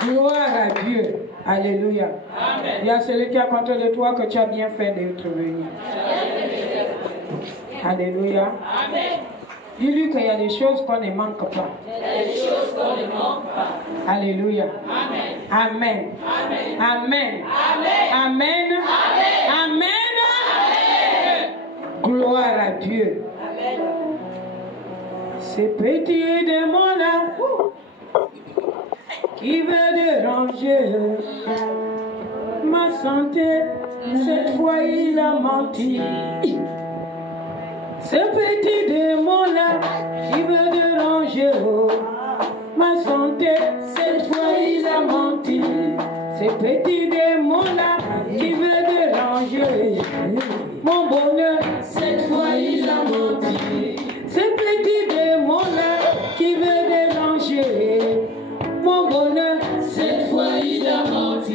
Gloire à Dieu. Alléluia. Amen. Il y a celui qui est content de toi que tu as bien fait d'être venu. Alléluia. Amen. Dis-lui qu'il y a des choses qu'on ne manque pas. Il y a des choses qu'on ne manque pas. Alléluia. Amen. Amen. Amen. Amen. Amen. Amen. Amen. Amen. Gloire à Dieu. Amen. Ces petits démons-là qui veulent déranger ma santé, cette fois il a menti. Ce petit démon-là qui veut déranger ma santé, cette fois il a menti. Ce petit démon-là qui veut déranger mon bonheur, cette fois il a menti. Ce petit démon-là qui veut déranger mon bonheur, cette fois il a menti.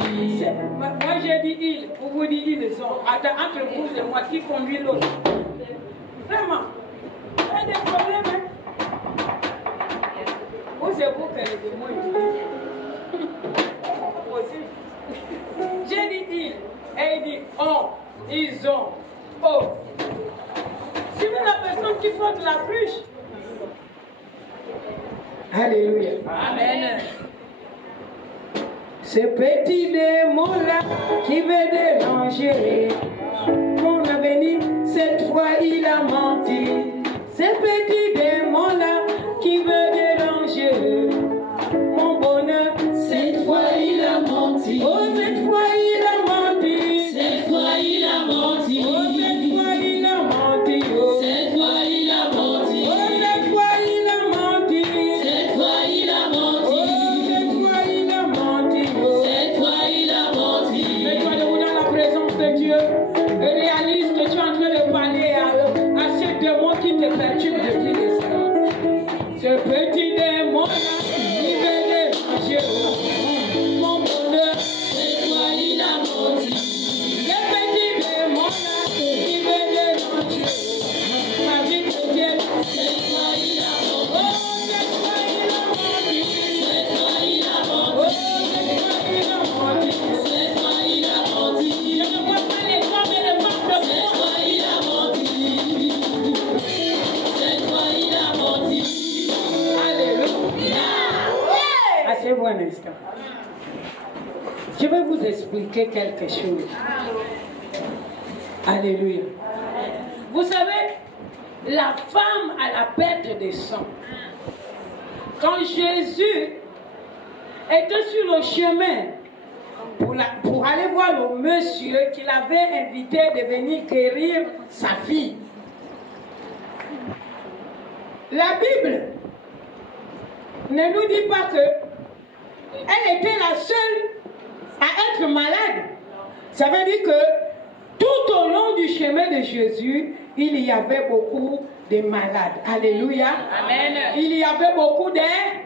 Moi j'ai dit il, pour vous dire ils sont. Entre vous et moi, qui conduit l'autre? Vraiment, il y a des problèmes. Hein? Vous c'est vous que les démons utilisent. Aussi. J'ai dit il, et il dit on, ils ont, oh. C'est même la personne qui flotte la cruche. Alléluia. Amen. Ce petit démon-là qui veut déranger mon avenir, cette fois il a menti. Ce petit démon-là qui veut déranger mon bonheur, cette fois il a menti. Oh, cette fois il a menti. Cette fois il a menti. Oh, cette fois il a menti. Oh, Cette fois il a menti. oh, cette fois il a menti. Cette fois il a menti. Oh, cette fois il a menti. Oh. Cette fois il a menti. Mets-toi debout dans la présence de Dieu et réalise que tu es en train de parler à ces démons qui te perturbent depuis des années. Ce petit démon qui veut déranger mon bonheur, Cette fois il a menti. le petit démon qui veut déranger ma vie chrétienne. Cette fois il a menti. Oh, cette fois il a menti. Cette fois il a Oh, menti. cette fois il a menti. Cette fois il a menti. Je ne vois pas les hommes et les femmes de Cette foi. fois il a menti. Cette fois il a menti. Alléluia. Asseyez-vous un instant. Je vais vous expliquer quelque chose. Alléluia. Vous savez, la femme à la perte de sang, quand Jésus était sur le chemin pour aller voir le monsieur qu'il avait invité de venir guérir sa fille, la Bible ne nous dit pas que elle était la seule à être malade. Ça veut dire que tout au long du chemin de Jésus, il y avait beaucoup de malades. Alléluia. Amen. Il y avait beaucoup de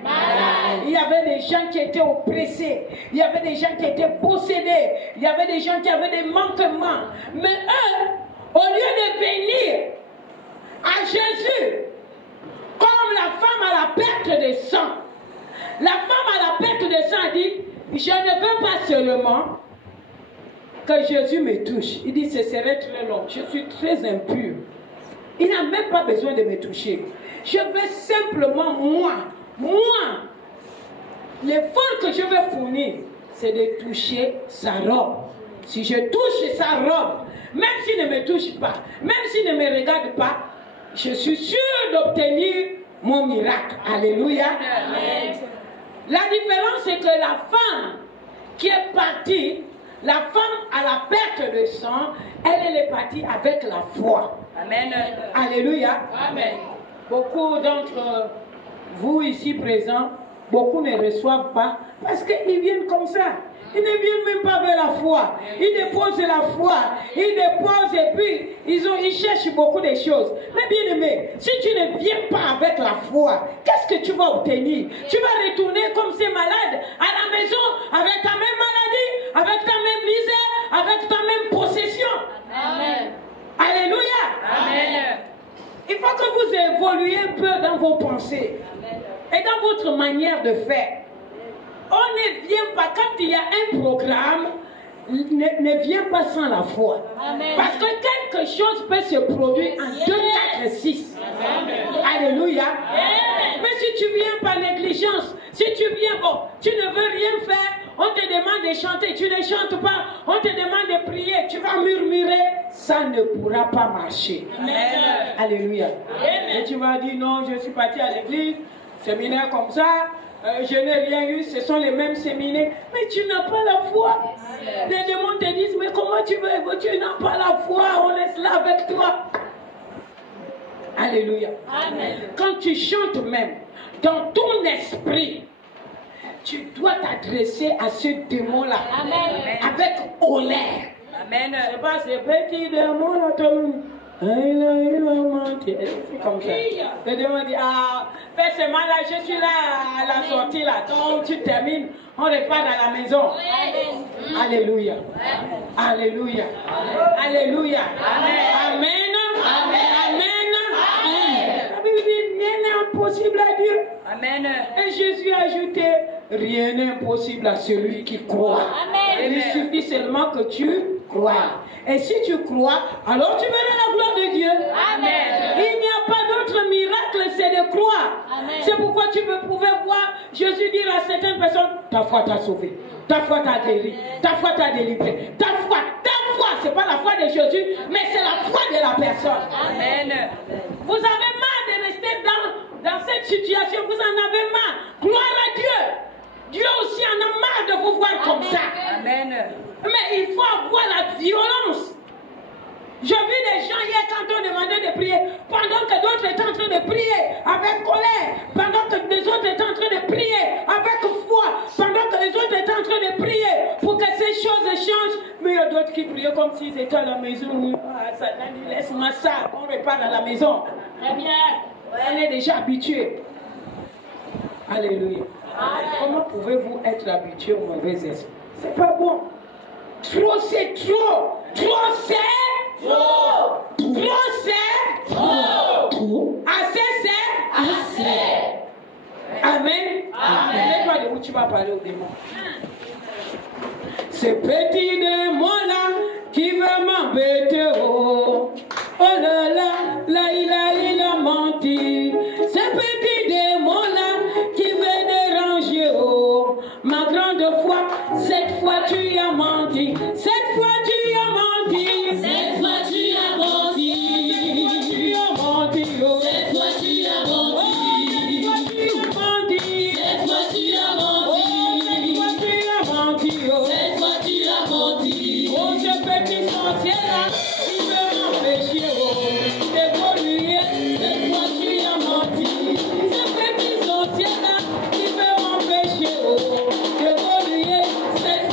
Malades. Il y avait des gens qui étaient oppressés. Il y avait des gens qui étaient possédés. Il y avait des gens qui avaient des manquements. Mais eux, au lieu de venir à Jésus, comme la femme à la perte de sang, la femme à la perte de sang dit, je ne veux pas seulement que Jésus me touche. Il dit, ce serait très long. Je suis très impur. Il n'a même pas besoin de me toucher. Je veux simplement, l'effort que je vais fournir, c'est de toucher sa robe. Si je touche sa robe, même s'il ne me touche pas, même s'il ne me regarde pas, je suis sûr d'obtenir mon miracle. Alléluia. Amen. La différence, c'est que la femme qui est partie, la femme à la perte de sang, elle est partie avec la foi. Amen. Alléluia. Amen. Beaucoup d'entre vous ici présents, beaucoup ne reçoivent pas parce qu'ils viennent comme ça. Ils ne viennent même pas vers la foi. Ils déposent la foi. Ils déposent et puis ils cherchent beaucoup de choses. Mais bien aimé, si tu ne viens pas avec la foi, qu'est-ce que tu vas obtenir? Tu vas retourner comme ces malades à la maison avec ta même maladie, avec ta même misère, avec ta même possession. Amen. Alléluia. Amen. Il faut que vous évoluiez un peu dans vos pensées et dans votre manière de faire. On ne vient pas, quand il y a un programme, ne viens pas sans la foi. Amen. Parce que quelque chose peut se produire en 2, 4, 6. Alléluia. Mais si tu viens par négligence, si tu viens, bon, tu ne veux rien faire, on te demande de chanter, tu ne chantes pas, on te demande de prier, tu vas murmurer, ça ne pourra pas marcher. Amen. Alléluia. Amen. Et tu vas dire, non, je suis parti à l'église, séminaire comme ça, je n'ai rien eu, ce sont les mêmes séminaires, mais tu n'as pas la foi. Les démons te disent, mais comment tu veux, tu n'as pas la foi, on laisse là avec toi. Alléluia. Amen. Quand tu chantes même, dans ton esprit, tu dois t'adresser à ce démon-là avec colère. Amen. C'est pas ce petit démon-là, tout le monde. Il m'a menti. C'est comme ça. Le démon dit, ah, fais ce mal-là, je suis là à la sortie là. Donc tu termines, on repart à la maison. Alléluia. Alléluia. Alléluia. Amen. Amen. Amen. La Bible dit, rien n'est impossible à Dieu. Amen. Et Jésus a ajouté, rien n'est impossible à celui qui croit. Amen. Il suffit seulement que tu crois. Et si tu crois, alors tu verras la gloire de Dieu. Amen. Il n'y a pas d'autre miracle, c'est de croire. Amen. C'est pourquoi tu pouvais voir Jésus dire à certaines personnes, ta foi t'a sauvé, ta foi t'a guéri, ta foi t'a délivré, ta foi, c'est pas la foi de Jésus, mais c'est la foi de la personne. Amen. Vous avez marre de rester dans cette situation, vous en avez marre. Gloire à Dieu. Dieu aussi en a marre de vous voir comme ça. Amen. Mais il faut avoir la violence. J'ai vu des gens hier quand on demandait de prier, pendant que d'autres étaient en train de prier avec colère, pendant que les autres étaient en train de prier avec foi, pendant que les autres étaient en train de prier pour que ces choses changent. Mais il y a d'autres qui priaient comme s'ils étaient à la maison. Ah, Satan dit, laisse-moi ça, on repart à la maison. Très bien, on est déjà habitué. Alléluia. Comment pouvez-vous être habitué au mauvais esprit? C'est pas bon. Trop c'est trop. Trop c'est trop. Trop c'est trop. Assez c'est assez. Amen. Amen. Toi de où tu vas parler au démon. Ce petit démon-là qui veut m'embêter, oh. Oh là là, là il a menti. Ce petit démon-là qui veut déranger, oh. Ma grande foi, cette fois tu as menti. Cette fois tu as menti. Cette fois tu as menti. Tu as menti, oh. Cette fois tu as menti. Cette fois tu as menti. Cette fois tu as menti. Cette fois tu as menti, oh. Cette fois tu as menti. Oh, ce petit sorcier-là, il veut m'empêcher, oh, d'évoluer. Cette fois tu as menti. Ce petit sorcier-là, il veut m'empêcher, oh, d'évoluer. Cette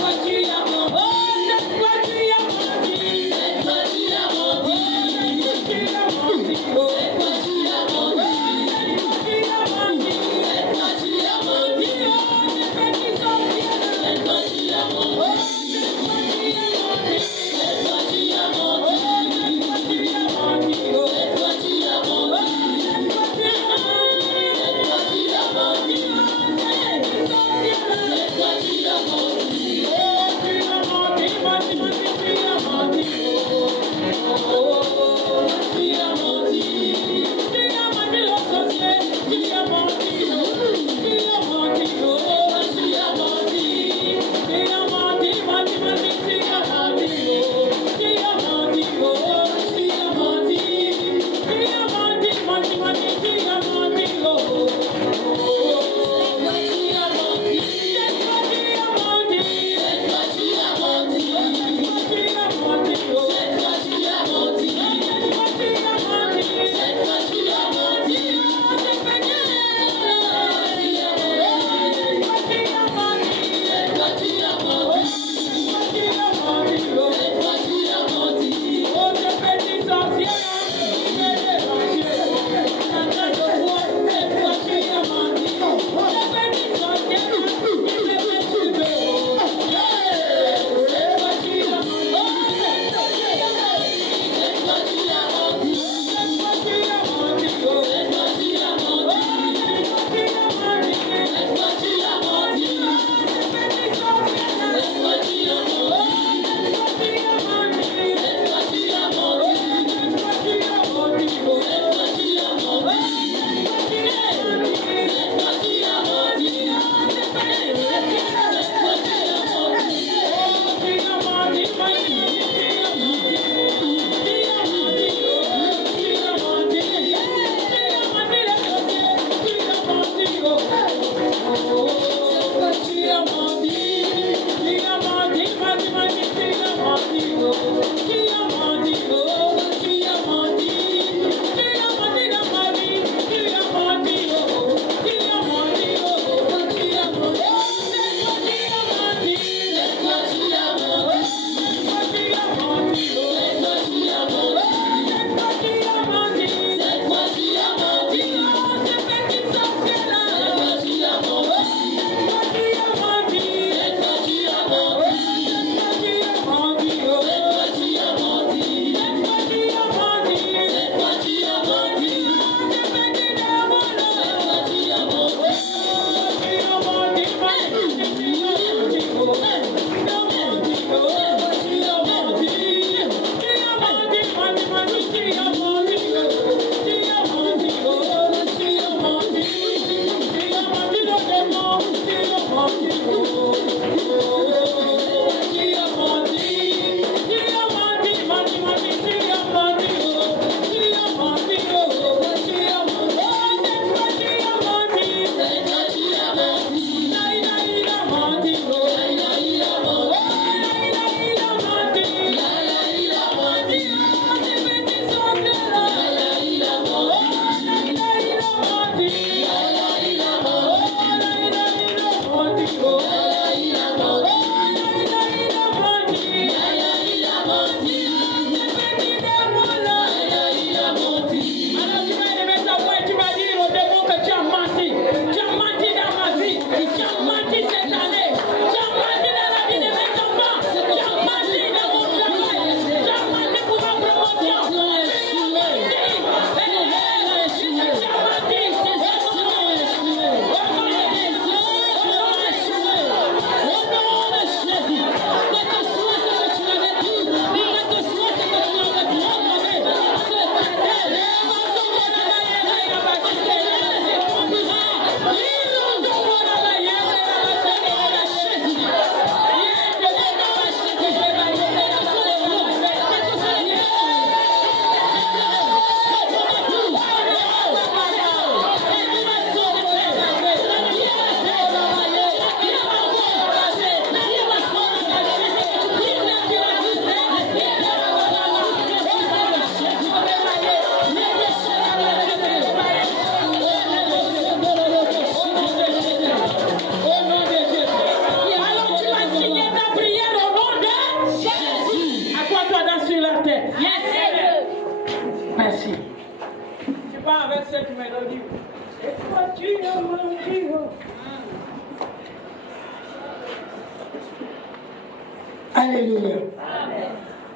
Alléluia. Amen.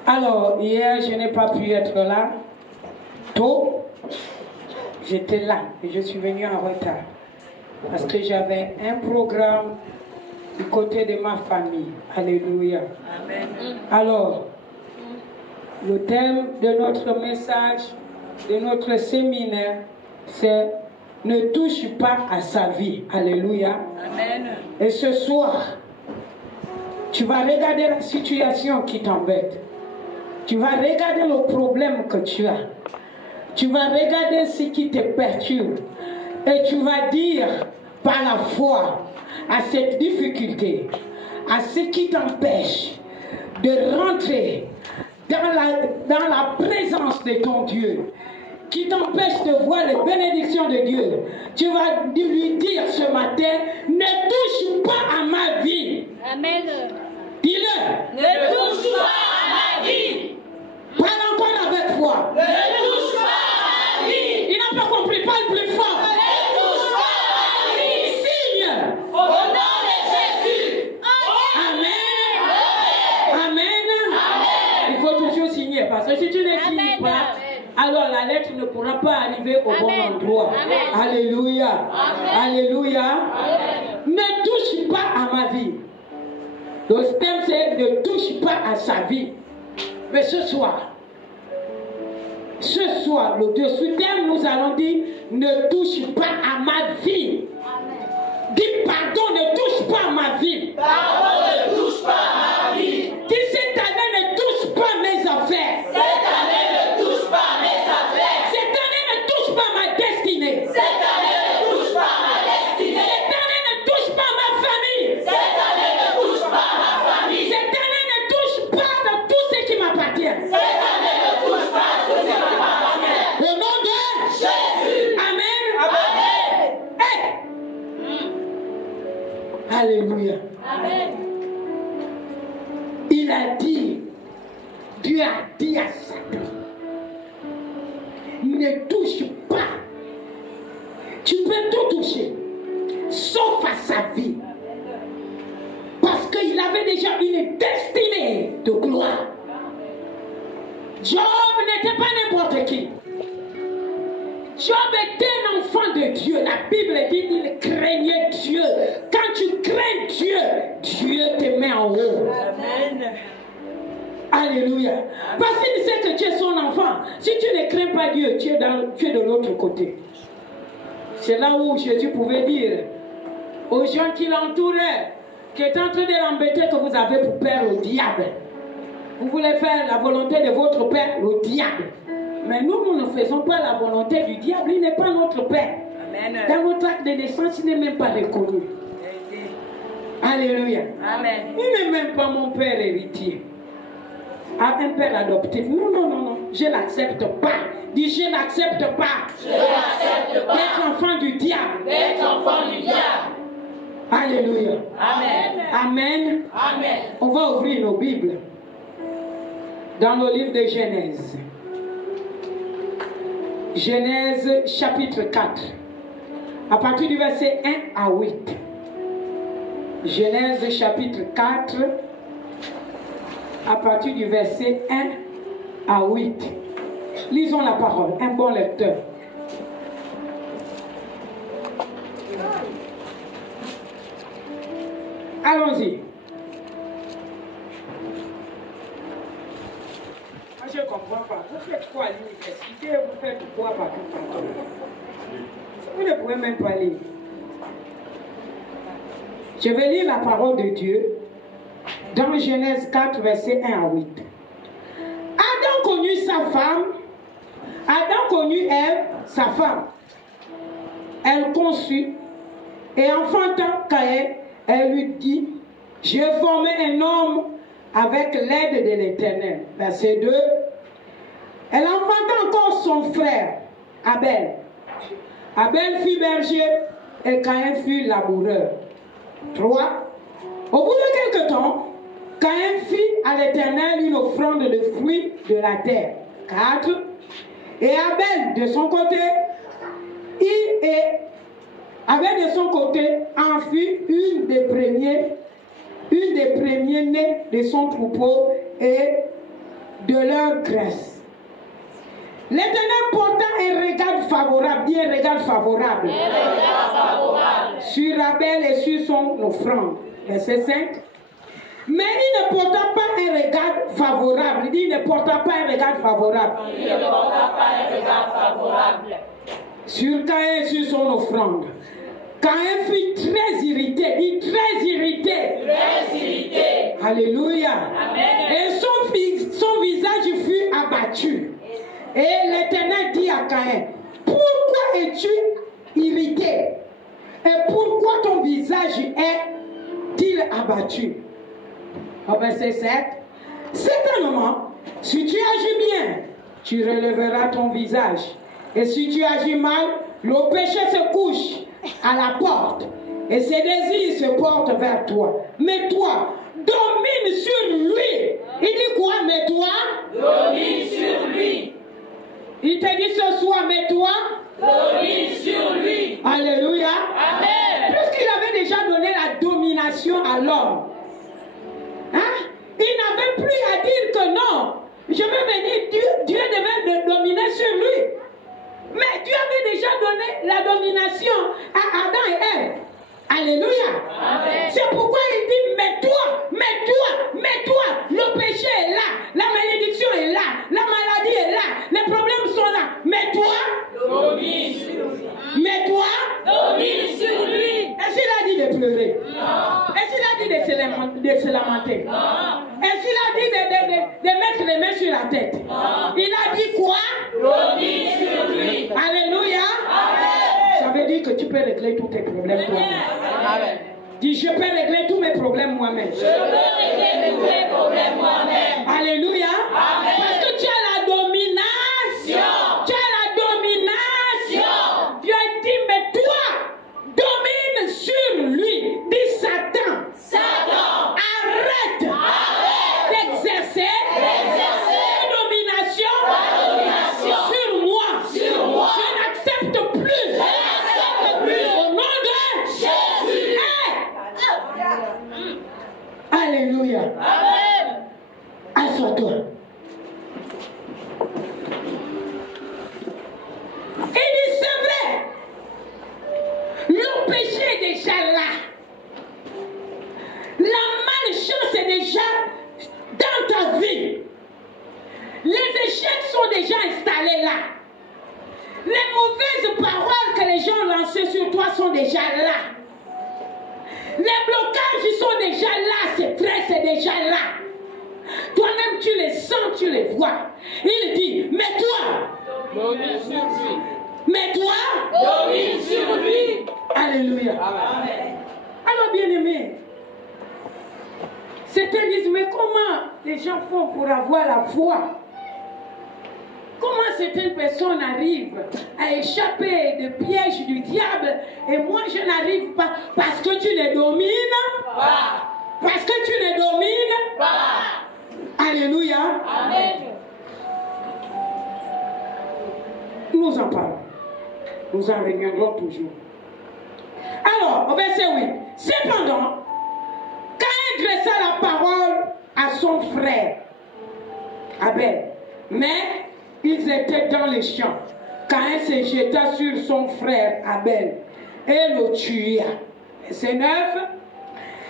Alors, hier, je n'ai pas pu être là. Tôt, j'étais là et je suis venue en retard. Parce que j'avais un programme du côté de ma famille. Alléluia. Amen. Alors, le thème de notre message, de notre séminaire, c'est « Ne touche pas à sa vie ». Alléluia. Amen. Et ce soir, tu vas regarder la situation qui t'embête. Tu vas regarder le problème que tu as. Tu vas regarder ce qui te perturbe. Et tu vas dire par la foi à cette difficulté, à ce qui t'empêche de rentrer dans la présence de ton Dieu, qui t'empêche de voir les bénédictions de Dieu. Tu vas lui dire ce matin, ne touche pas à ma vie. Amen. Dis-le. Ne touche pas à ma vie. Parle encore avec foi. Ne touche pas à ma vie. Il n'a pas compris, parle plus fort. Ne touche pas à ma vie. Signe. Au nom de Jésus. Amen. Amen. Il faut toujours signer parce que si tu ne signes pas, alors la lettre ne pourra pas arriver au bon endroit. Amen. Alléluia. Amen. Alléluia. Amen. Ne touche pas à ma vie. Le thème c'est ne touche pas à sa vie. Mais ce soir, le dessus thème, nous allons dire ne touche pas à ma vie. Dis pardon, ne touche pas à ma vie. Pardon, ne touche pas à ma vie. Dis cette année ne touche pas à mes affaires. Cette année ne touche pas à mes affaires. Cette année ne touche pas à ma destinée. Cette année ne touche pas à ma destinée. Cette année ne touche pas à ma famille. Cette année ne touche pas à ma famille. Cette année ne touche pas à tout ce qui m'appartient. Cette année ne touche pas à tout ce qui m'appartient. Au nom de Jésus. Amen. Amen. Hey. Alléluia. Amen. Il a dit, Dieu a dit à Satan, ne touche pas. Tu peux tout toucher, sauf à sa vie. Parce qu'il avait déjà une destinée de gloire. Job n'était pas n'importe qui. Job était un enfant de Dieu. La Bible dit qu'il craignait Dieu. Quand tu crains Dieu, Dieu te met en haut. Amen. Alléluia. Parce qu'il sait que tu es son enfant. Si tu ne crains pas Dieu, tu es de l'autre côté. C'est là où Jésus pouvait dire aux gens qui l'entouraient, qui étaient en train de l'embêter, que vous avez pour père le diable. Vous voulez faire la volonté de votre père, le diable. Mais nous ne faisons pas la volonté du diable. Il n'est pas notre père. Amen. Dans notre acte de naissance, il n'est même pas reconnu. Alléluia. Amen. Il n'est même pas mon père héritier. Ah, un père adoptif. Non. Je n'accepte pas. Dis, je n'accepte pas. Je n'accepte pas D'être enfant du diable. d'être enfant du diable. Alléluia. Amen. Amen. Amen. On va ouvrir nos Bibles dans le livre de Genèse. Genèse chapitre 4. À partir du verset 1 à 8. Genèse chapitre 4. À partir du verset 1 à 8. Lisons la parole. Un bon lecteur. Allons-y. Moi, je ne comprends pas. Vous faites quoi à l'université? Vous faites quoi partout? Vous ne pouvez même pas lire. Je vais lire la parole de Dieu dans Genèse 4, verset 1 à 8. Adam connut sa femme. Adam connut Ève, sa femme. Elle conçut et enfantant Caïn, elle lui dit, j'ai formé un homme avec l'aide de l'Éternel. Verset 2. Elle enfanta encore son frère, Abel. Abel fut berger et Caïn fut laboureur. 3. Au bout de quelque temps, Caïn fit à l'Éternel une offrande de fruits de la terre. 4. Et Abel, de son côté, en fit une des premiers premiers-nés de son troupeau et de leur graisse. L'Éternel porta un regard favorable, dit un regard favorable, sur Abel et sur son offrande. Verset 5. Mais il ne porta pas un regard favorable. Il dit, il ne porta pas un regard favorable. Il ne porta pas un regard favorable sur Caïn et sur son offrande. Caïn fut très irrité. Dit très irrité. Très irrité. Alléluia. Amen. Et son visage fut abattu. Et l'Éternel dit à Caïn, pourquoi es-tu irrité? Et pourquoi ton visage est-il abattu? Au verset 7. Certainement, si tu agis bien, tu relèveras ton visage. Et si tu agis mal, le péché se couche à la porte. Et ses désirs se portent vers toi. Mais toi, domine sur lui. Il dit quoi? Mais toi? Domine sur lui. Il te dit ce soir, mais toi? Domine sur lui. Alléluia. Amen. Puisqu'il avait déjà donné la domination à l'homme. Hein? Il n'avait plus à dire que non, je vais venir, Dieu devait dominer sur lui. Mais Dieu avait déjà donné la domination à Adam et Ève. Alléluia. Amen. C'est pourquoi il dit, mais toi, le péché est là, la malédiction est là, la maladie est là, les problèmes sont là. Mais toi, domine sur lui. Mais toi, domine sur lui. Est-ce qu'il a dit de pleurer? Non. Est-ce qu'il a dit de se lamenter? Non. Est-ce qu'il a dit de mettre les mains sur la tête? Non. Il a dit quoi? Domine sur lui. Alléluia. Amen. Ça veut dire que tu peux régler tous tes problèmes toi-même. Amen. Dis, je peux régler tous mes problèmes moi-même. Je peux régler tous mes problèmes moi-même. Alléluia. Amen. Parce que tu as la domination. Tu as la domination. Dieu dit, mais toi, domine sur lui. Dis Satan. Satan. Arrête. D'exercer ta domination sur moi. Sur moi. Je n'accepte plus. Au nom de Jésus. Alléluia. Amen. Assois-toi. Il dit, c'est vrai. Le péché est déjà là. La malchance est déjà dans ta vie. Les échecs sont déjà installés là. Les mauvaises paroles que les gens ont lancées sur toi sont déjà là. Les blocages ils sont déjà là. Ces traits c'est déjà là. Toi-même tu les sens, tu les vois. Il dit, mais toi, Domine sur lui. mais toi, Domine sur lui. alléluia. Amen. Alors bien aimé, certains disent, mais comment les gens font pour avoir la foi? Comment certaines personnes arrivent à échapper des pièges du diable et moi je n'arrive pas? Parce que tu les domines. Pas. Parce que tu les domines. Pas. Alléluia. Amen. Nous en parlons. Nous en reviendrons toujours. Alors, au verset 8. Cependant, Caïn dressa la parole à son frère Abel, mais ils étaient dans les champs. Caïn se jeta sur son frère Abel et le tua. Verset 9.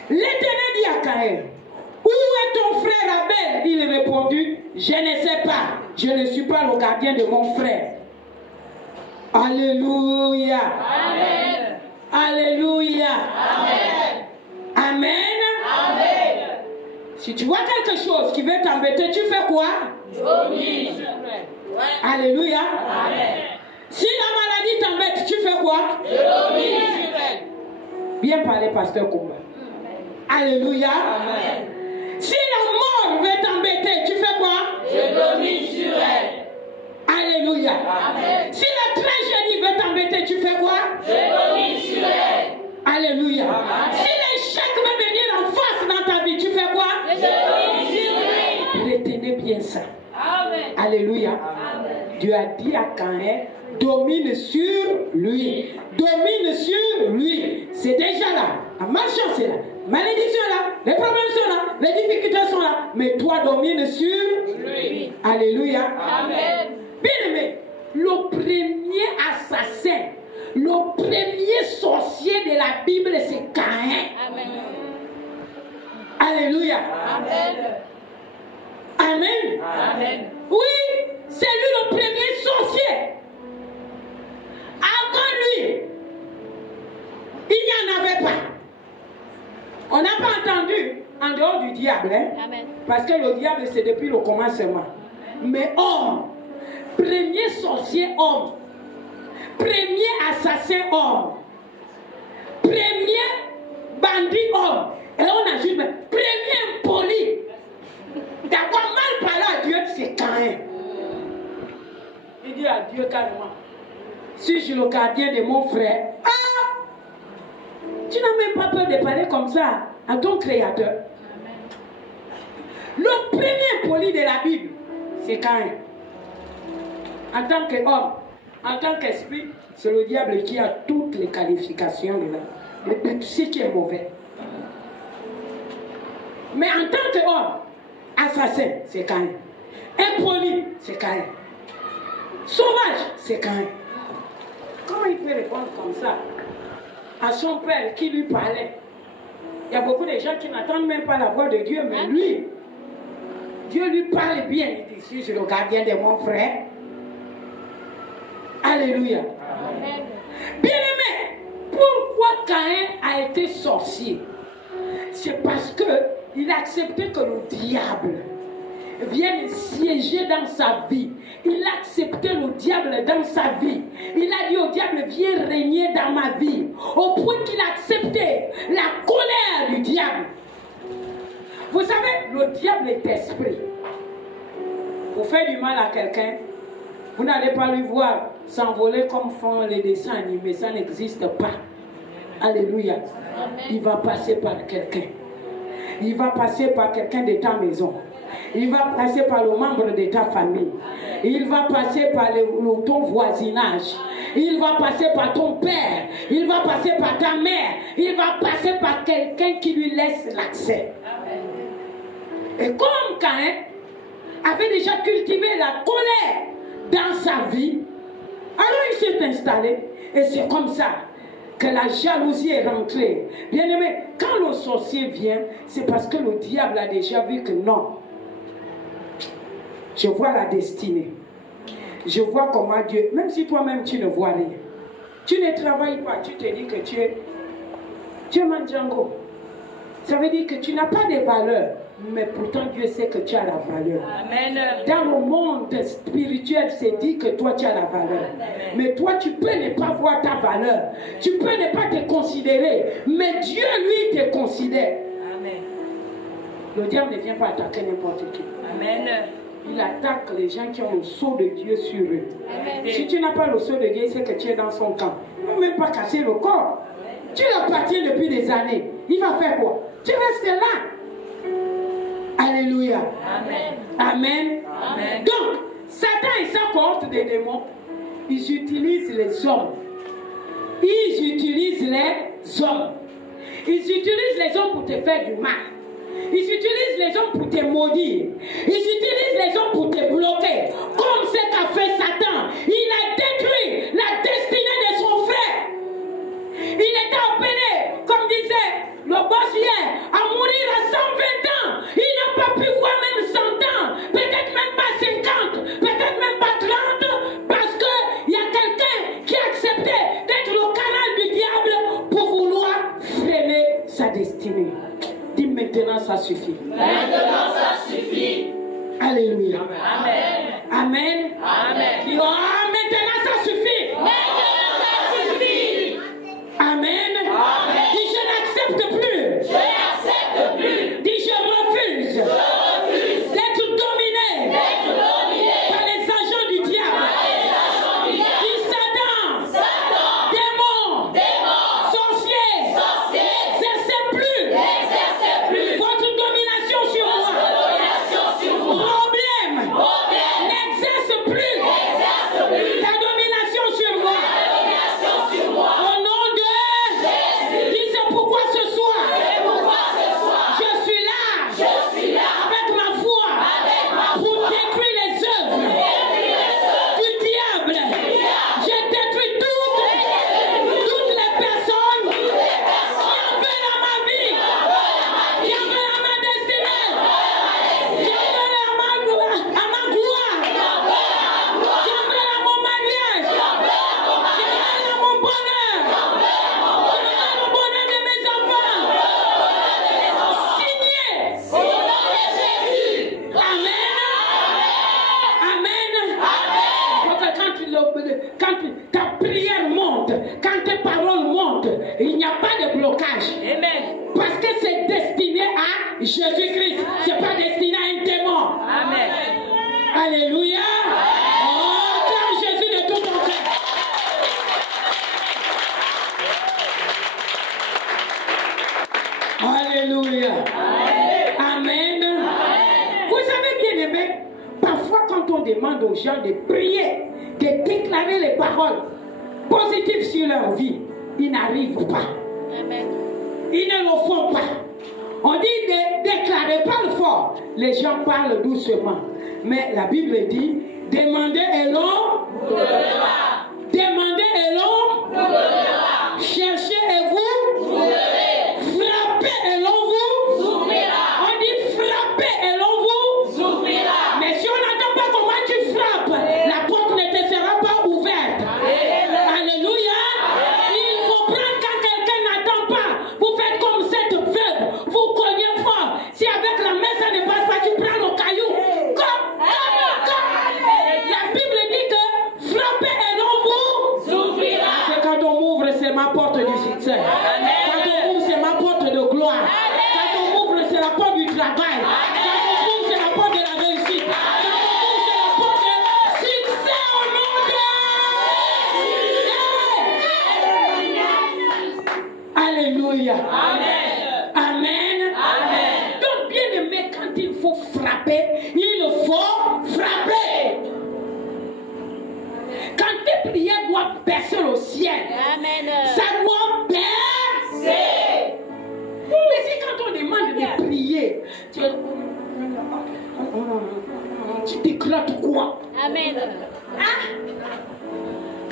L'Éternel dit à Caïn, où est ton frère Abel? Il répondit, je ne sais pas, je ne suis pas le gardien de mon frère. Alléluia. Amen. Alléluia. Amen. Amen. Amen. Si tu vois quelque chose qui veut t'embêter, tu fais quoi? Domine. Alléluia. Amen. Si la maladie t'embête, tu fais quoi? Je domine sur elle. Bien parlé, pasteur Kumba. Alléluia. Amen. Si la mort veut t'embêter, tu fais quoi? Je domine sur elle. Alléluia. Amen. Si la tragédie veut t'embêter, tu fais quoi? Je domine sur elle. Alléluia. Amen. Si l'échec veut venir en face dans ta vie, tu fais quoi? Je domine sur elle. Retenez bien ça. Amen. Alléluia. Amen. Dieu a dit à Caïn, domine sur lui. Domine sur lui. C'est déjà là. La malchance est là. malédictions là, les problèmes sont là, les difficultés sont là, mais toi domine sur lui. Alléluia. Amen. Bien aimé, le premier assassin, le premier sorcier de la Bible, c'est Caïn. Amen. Alléluia. Amen. Amen. Amen. Oui, c'est lui le premier sorcier. Avant lui, il n'y en avait pas. On n'a pas entendu en dehors du diable, hein? Amen. Parce que le diable, c'est depuis le commencement. Mais homme, premier sorcier homme, premier assassin homme, premier bandit homme, et on ajoute même premier impoli, d'avoir mal parlé à Dieu, c'est Caïn. Il dit à Dieu carrément, si je suis le gardien de mon frère, tu n'as même pas peur de parler comme ça à ton créateur. Le premier impoli de la Bible, c'est Caïn. En tant qu'homme, en tant qu'esprit, c'est le diable qui a toutes les qualifications de ce qui est mauvais. Mais en tant qu'homme, assassin, c'est Caïn. Impoli, c'est Caïn. Sauvage, c'est Caïn. Comment il peut répondre comme ça à son père qui lui parlait? Il y a beaucoup de gens qui n'entendent même pas la voix de Dieu, mais lui, Dieu lui parle bien. Il dit, si je suis le gardien de mon frère. Alléluia. Amen. Bien-aimé, pourquoi Caïn a été sorcier? C'est parce qu'il a accepté que le diable vienne siéger dans sa vie. Il a accepté le diable dans sa vie. Il a dit au diable, viens régner dans ma vie. Au point qu'il a accepté la colère du diable. Vous savez, le diable est esprit. Vous faites du mal à quelqu'un, vous n'allez pas lui voir s'envoler comme font les dessins animés. Ça n'existe pas. Alléluia. Il va passer par quelqu'un. Il va passer par quelqu'un de ta maison. Il va passer par le membre de ta famille. Il va passer par ton voisinage. Il va passer par ton père. Il va passer par ta mère. Il va passer par quelqu'un qui lui laisse l'accès. Et comme Caïn avait déjà cultivé la colère dans sa vie, alors il s'est installé. Et c'est comme ça que la jalousie est rentrée. Bien aimé, quand le sorcier vient, c'est parce que le diable a déjà vu que non. Je vois la destinée. Je vois comment Dieu, même si toi-même tu ne vois rien, tu ne travailles pas, tu te dis que tu es Mandjango. Ça veut dire que tu n'as pas de valeur, mais pourtant Dieu sait que tu as la valeur. Amen. Dans le monde spirituel, c'est dit que toi tu as la valeur. Mais toi tu peux ne pas voir ta valeur. Tu peux ne pas te considérer, mais Dieu lui te considère. Amen. Le diable ne vient pas attaquer n'importe qui. Amen. Il attaque les gens qui ont le sceau de Dieu sur eux. Amen. Si tu n'as pas le sceau de Dieu, c'est que tu es dans son camp. Il ne peut même pas casser le corps. Tu l'appartiens depuis des années. Il va faire quoi? Tu restes là. Alléluia. Amen. Amen. Amen. Donc, Satan et sa cohorte de démons, ils utilisent les hommes. Ils utilisent les hommes. Ils utilisent les hommes pour te faire du mal. Ils utilisent les hommes pour te maudire. Ils utilisent les hommes pour te bloquer. Comme ce qu'a fait Satan. Il a détruit la destinée de son frère. Il était appelé, comme disait le boss hier, à mourir à 120 ans. Il n'a pas pu voir même 100 ans. Peut-être même pas 50. Peut-être même pas 30. Parce qu'il y a quelqu'un qui a accepté d'être le canal du diable pour vouloir freiner sa destinée. Dis maintenant ça suffit. Maintenant ça suffit. Alléluia. Amen. Amen. Amen. Dis, oh, maintenant ça suffit. Maintenant ça suffit. Amen. Amen. Dis je n'accepte plus. Je n'accepte plus. Dis je refuse. Je refuse D'être dominé d'être dominé par les agents du diable. par les agents du diable. Dis Satan. Satan, Démon. démon, Sorcier. sorcier, N'exercez plus n'exercez plus votre domination sur moi. domination sur vous. Problème. Problème, N'exerce plus n'exerce plus courage. Amen. Parce que c'est destiné à Jésus-Christ. Ce n'est pas destiné à un démon. Amen. Alléluia. Oh, acclame Jésus de tout ton cœur. Alléluia. Amen. Vous savez, bien aimé, parfois quand on demande aux gens de prier, de déclarer les paroles positives sur leur vie, ils n'arrivent pas. Amen. Ils ne le font pas. On dit de déclarer, parle fort. Les gens parlent doucement. Mais la Bible dit, demandez et l'on vous donnera. Demandez et l'on vous donnera. Cherchez et vous trouverez. Frappez et l'on vous ouvrira. On dit frappez et l'on vous ouvrira. Mais si on n'entend pas comment tu frappes, la porte ne te sera pas ouverte. Alléluia. Il faut prendre quand quelqu'un n'attend pas. Vous faites comme cette veuve. Vous cognez fort. Si avec la main ça ne passe pas, tu prends le caillou. Comme. La Bible dit que frappez et l'on vous ouvrira. C'est quand on m'ouvre, c'est ma porte du succès. Quand on m'ouvre, c'est ma porte de gloire. Quand on m'ouvre, c'est la porte du travail. Quand on m'ouvre, c'est la porte de la réussite. Quand on m'ouvre, c'est la porte de succès au nom de... Alléluia. Amen. Amen. Amen. Donc, bien aimé, quand il faut frapper, il faut frapper. Quand tes prières doivent percer le ciel, Amen. ça doit percer. Mais si quand on demande de prier, tu t'éclates quoi? Amen. Hein?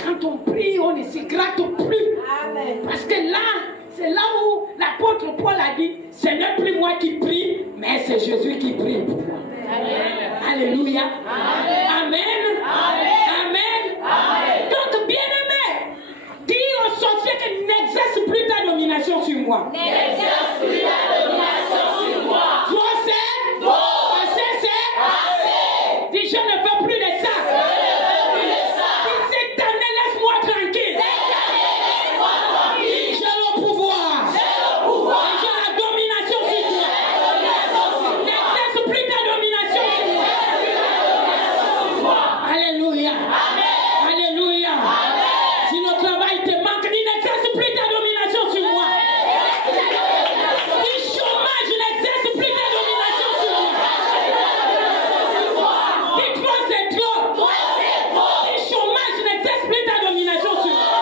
Quand on prie, on ne s'éclate plus. Amen. Parce que là, c'est là où l'apôtre Paul a dit, ce n'est plus moi qui prie, mais c'est Jésus qui prie pour moi. Amen. Alléluia. Amen. Amen. Amen. Amen. Donc, bien aimé, dis aux sorciers qu'ils n'exercent plus ta domination sur moi. N'exerce plus la domination sur moi. Toi, c'est Trop. assez, c'est Assez. dis, je ne veux plus de ça. Je ne veux plus de ça. Dis, cette année, laisse-moi tranquille. Laisse-moi tranquille. J'ai le pouvoir. J'ai le pouvoir. Et j'ai la domination sur toi. La domination sur moi. N'exerce plus ta domination sur moi. Alléluia. Alléluia. Si le travail te manque, dis n'exerce plus ta domination sur moi. Si chômage n'exerce plus ta domination sur moi. Dis trop c'est trop. Si chômage n'exerce plus ta domination sur moi.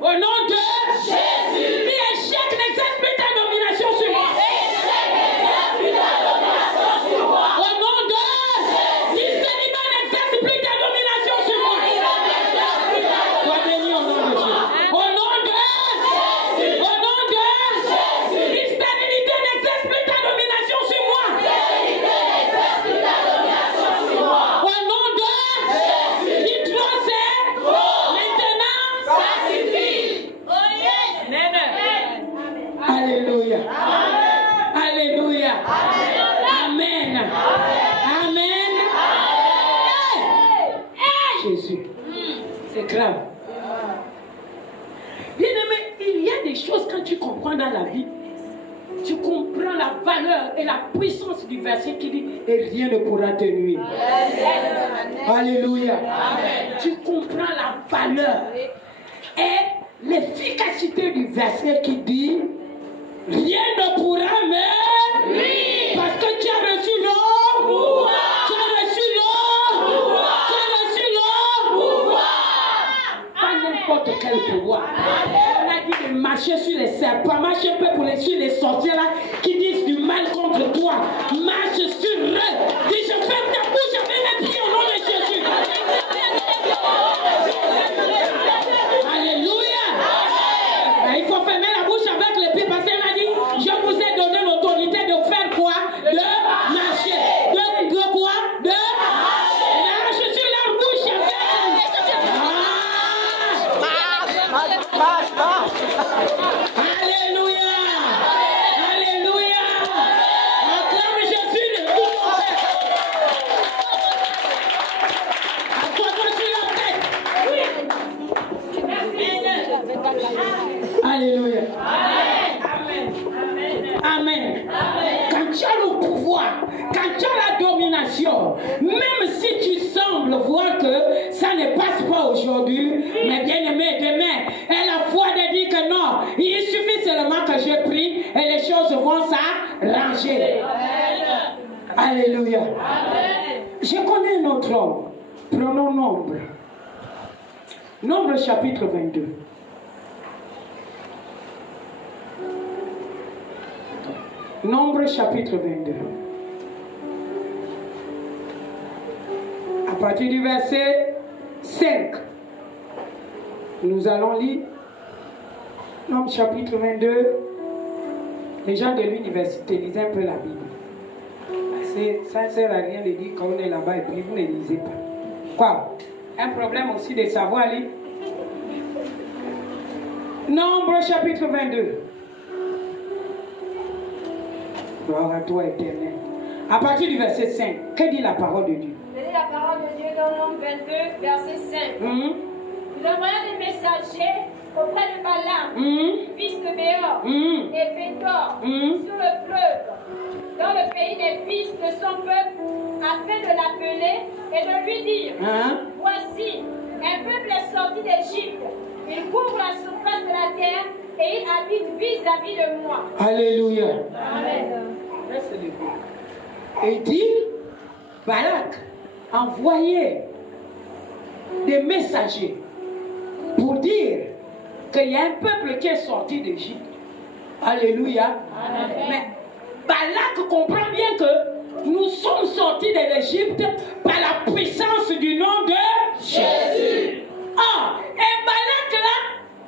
Au nom de Jésus. Dis échec n'exerce plus ta domination sur moi. Au nom de Jésus. Dis célibat n'exerce plus ta domination sur moi. Sois béni au nom de Dieu. Au nom de Jésus. Au nom de Jésus. Dis stérilité n'exerce plus ta domination sur moi. Au nom de Jésus. Dis trop c'est maintenant. Ça suffit. Oh yes. Alléluia. Alléluia. Amen. Amen. Hey. Jésus. C'est grave. Bien aimé, il y a des choses quand tu comprends dans la vie. Tu comprends la valeur et la puissance du verset qui dit et rien ne pourra te nuire. Alléluia. Tu comprends la valeur et l'efficacité du verset qui dit rien ne pourra me nuire. Parce que tu as reçu l'eau. Tu as reçu l'eau. Tu as reçu l'eau. Pas n'importe quel pouvoir. On a dit de marcher sur les serpents. Marche un peu sur les sorciers là qui disent du mal contre toi. Marche sur eux. Dis je ferme ta bouche avec les pieds au nom de Jésus. Alléluia. Ben, il faut fermer la bouche avec les pieds parce qu'elle a dit je vous ai donné l'autorité de faire quoi? De marcher. De quoi? De marche sur leur bouche avec. Alléluia. Alléluia. Acclame Jésus de tout ton cœur. Alléluia. Amen. Amen. Amen. Quand tu as le pouvoir, quand tu as la domination, même si tu sembles voir que ça ne passe pas aujourd'hui, mais bien aimé, demain, et la foi de dire que non, il suffit seulement que je prie et les choses vont s'arranger. Alléluia. Je connais un autre homme. Prenons Nombre. Nombre chapitre 22. Nombre chapitre 22. À partir du verset 5, nous allons lire Nombre chapitre 22. Les gens de l'université lisent un peu la Bible. Ça ne sert à rien de dire qu'on est là-bas et puis vous ne lisez pas. Quoi? Un problème aussi de savoir lire. Nombre chapitre 22. Gloire à toi, éternel. À partir du verset 5, que dit la parole de Dieu? Je lis la parole de Dieu dans Nombre 22, verset 5. Il envoya des messagers auprès de Balaam, fils de Béor, et Pétor, sur le fleuve, dans le pays des fils de son peuple, afin de l'appeler et de lui dire, voici, un peuple est sorti d'Égypte, il couvre la surface de la terre et il habite vis-à-vis de moi. Alléluia. Amen. Et dit, Balak envoyait des messagers pour dire qu'il y a un peuple qui est sorti d'Égypte. Alléluia. Mais Balak comprend bien que nous sommes sortis de l'Égypte par la puissance du nom de Jésus. Et Balak là,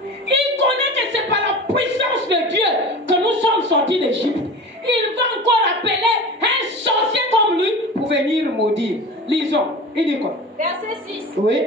il connaît que c'est par la puissance de Dieu que nous sommes sortis d'Égypte. Il va encore appeler un sorcier comme lui pour venir maudire. Lisons. Il dit quoi? Verset 6. Oui.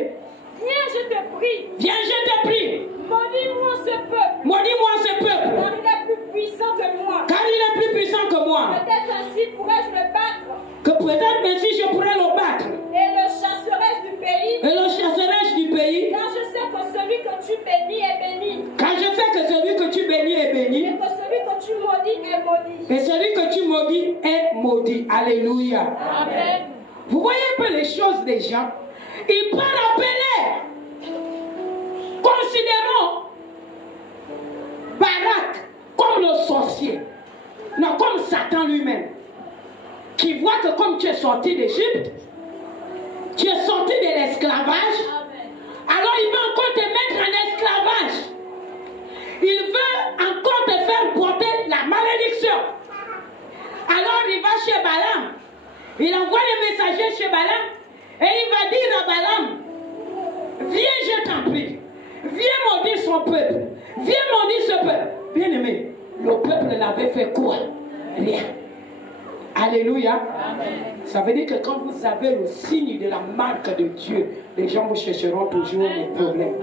Viens, je te prie. Viens, je te prie. Maudis-moi ce peuple. Maudis-moi ce peuple. Car il est plus puissant que moi. Car il est plus puissant que moi. Peut-être ainsi pourrais-je le battre. Que peut-être ainsi je pourrais le battre. Et le chasserai du pays. Et le chasserai du pays. Car je sais que celui que tu bénis est béni. Car je sais que celui que tu bénis est béni. Et que celui que tu maudis est maudit. Et celui que tu maudis est maudit. Alléluia. Amen. Vous voyez un peu les choses des gens. Ils parlent appeler. Considérons Barak comme le sorcier. Non, comme Satan lui-même. Qui voit que comme tu es sorti d'Égypte, tu es sorti de l'esclavage, alors il va encore te mettre en esclavage. Il veut encore te faire porter la malédiction. Alors il va chez Balaam. Il envoie les messagers chez Balaam. Et il va dire à Balaam, viens, je t'en prie. Viens maudire son peuple. Viens maudire ce peuple. Bien aimé, le peuple l'avait fait quoi? Rien. Alléluia. Amen. Ça veut dire que quand vous avez le signe de la marque de Dieu, les gens vous chercheront toujours les problèmes.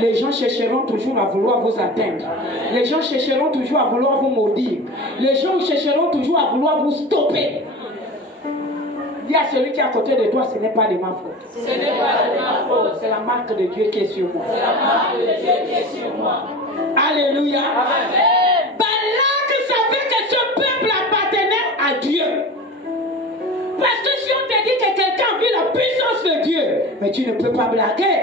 Les gens chercheront toujours à vouloir vous atteindre. Les gens chercheront toujours à vouloir vous maudire. Les gens chercheront toujours à vouloir vous stopper. Dis à celui qui est à côté de toi, ce n'est pas de ma faute. Ce n'est pas de ma faute. C'est la marque de Dieu qui est sur moi. C'est la marque de Dieu qui est sur moi. Alléluia. Amen. Balak savait que ce peuple appartenait à Dieu. Parce que si on te dit que quelqu'un vit la puissance de Dieu, mais tu ne peux pas blaguer.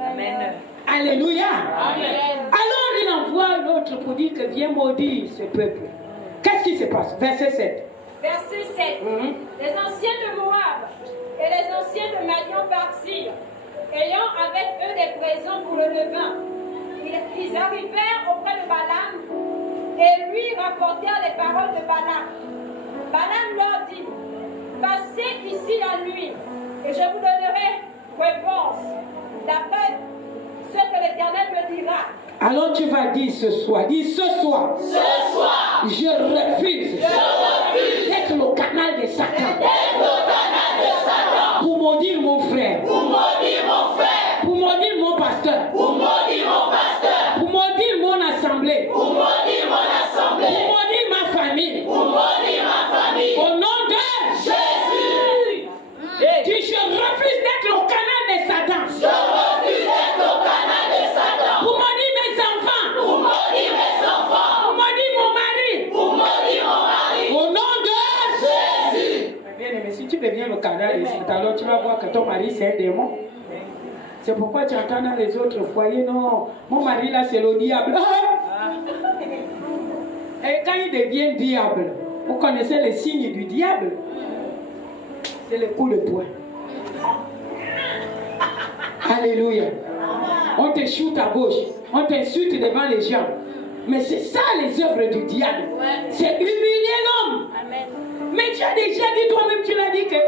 Amen. Alléluia. Amen. Alors il envoie l'autre pour dire que viens maudire ce peuple. Qu'est-ce qui se passe? Verset 7. Verset 7. Les anciens de Moab et les anciens de Madian partirent, ayant avec eux des présents pour le levain. Ils arrivèrent auprès de Balaam et lui rapportèrent les paroles de Balaam. Balaam leur dit, passez ici la nuit et je vous donnerai réponse d'après ce que l'Éternel me dira. Alors tu vas dire ce soir, dis ce soir, je refuse d'être le canal de Satan pour maudire mon frère, pour maudire mon pasteur, pour maudire mon assemblée, pour maudire ma famille, au nom de Jésus. Dis je refuse d'être le canal de Satan. Pour maudire mes enfants. canal ici. Alors tu vas voir que ton mari c'est un démon. C'est pourquoi tu entends dans les autres foyers, non, mon mari là c'est le diable. Et quand il devient diable, vous connaissez les signes du diable? C'est le coup de poing. Alléluia. On te shoot à gauche, on t'insulte devant les gens. Mais c'est ça les œuvres du diable. C'est humilier l'homme. Mais tu as déjà dit toi-même, tu l'as dit que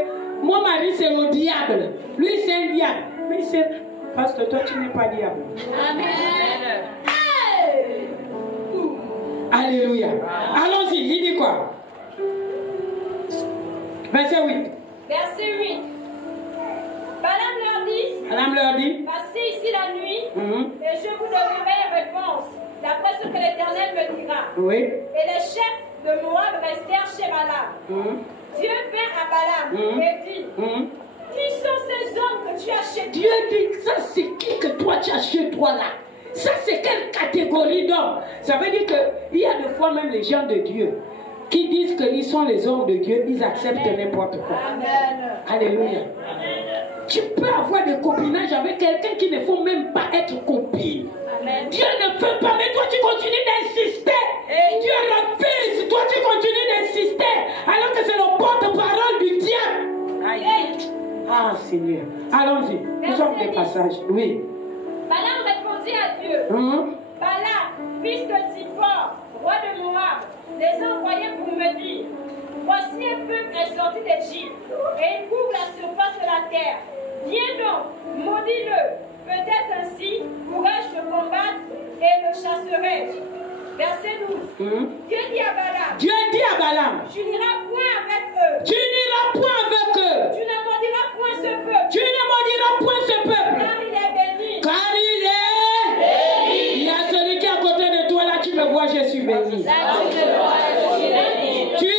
mon mari c'est le diable. Lui c'est un diable. Mais c'est parce que toi tu n'es pas diable. Amen. Alléluia. Allons-y, il dit quoi? Verset 8. Verset 8. Balaam leur dit, passez ici la nuit et je vous donnerai une réponse d'après ce que l'Éternel me dira. Oui. Et les chefs de Moab restèrent chez Balaam. Dieu vint à Balaam et dit, qui sont ces hommes que tu as chez toi? Dieu dit, ça c'est qui que toi tu as chez toi là? Ça c'est quelle catégorie d'hommes? Ça veut dire qu'il y a des fois même les gens de Dieu qui disent qu'ils sont les hommes de Dieu, ils acceptent n'importe quoi. Amen. Alléluia. Tu peux avoir des copinages avec quelqu'un qui ne faut même pas être copine. Amen. Dieu ne peut pas, mais toi tu continues d'insister. Dieu refuse, toi tu continues d'insister. Alors que c'est le porte-parole du diable. Ah Seigneur. Allons-y. Nous sommes des passages. Oui. Balaam répondit à Dieu. Balak, fils de Zippor, roi de Moab, les a envoyés pour me dire, voici un peuple est sorti d'Égypte et il couvre la surface de la terre. Viens donc, maudis-le. Peut-être ainsi pourrais-je te combattre et le chasserai. Verset 12. Dieu dit à Balaam, tu n'iras point avec eux. Tu n'iras point avec eux. Tu ne maudiras point ce peuple. Tu ne maudiras point ce peuple. Car il est béni. Car il est béni. Il y a celui qui est à côté de toi là, tu me vois, je suis béni. Tu es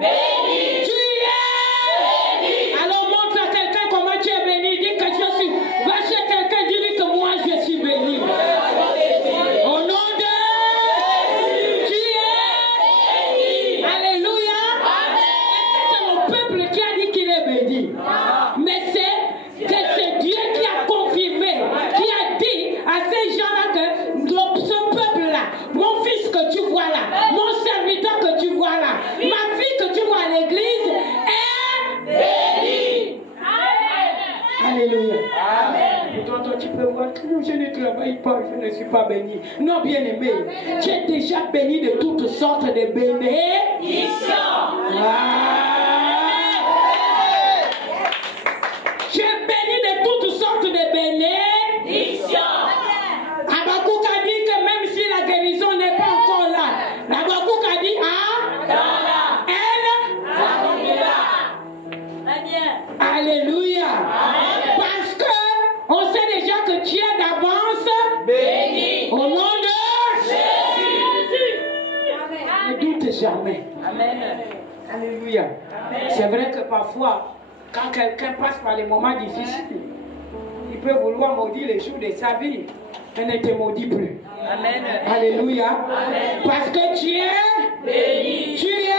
béni. Tu es béni. Alors montre à quelqu'un comment tu es béni. Dis que je suis. Va chez quelqu'un, dis-lui que moi je suis béni. Au nom de tu es béni. Alléluia. C'est le peuple qui a dit qu'il est béni. Mais c'est Dieu qui a confirmé, qui a dit à ces gens-là que ce peuple-là, mon fils que tu vois là, mon serviteur que tu vois là, ma fille que tu vois à l'église est bénie. Alléluia. Amen. Toi, tu peux voir que je ne travaille pas, je ne suis pas béni. Non, bien aimé, tu es déjà béni de toutes sortes de bénédictions. Tu es béni de toutes sortes de bénédictions. Habakkuk a dit que même si la guérison n'est pas encore là, Habakkuk a dit alléluia. Parce que on sait déjà que tu es d'avance béni. Au nom de Jésus. Ne doute jamais. Amen. Alléluia. C'est vrai que parfois, quand quelqu'un passe par les moments difficiles, il peut vouloir maudire les jours de sa vie. Elle ne te maudit plus. Amen. Alléluia. Amen. Parce que tu es béni. Tu es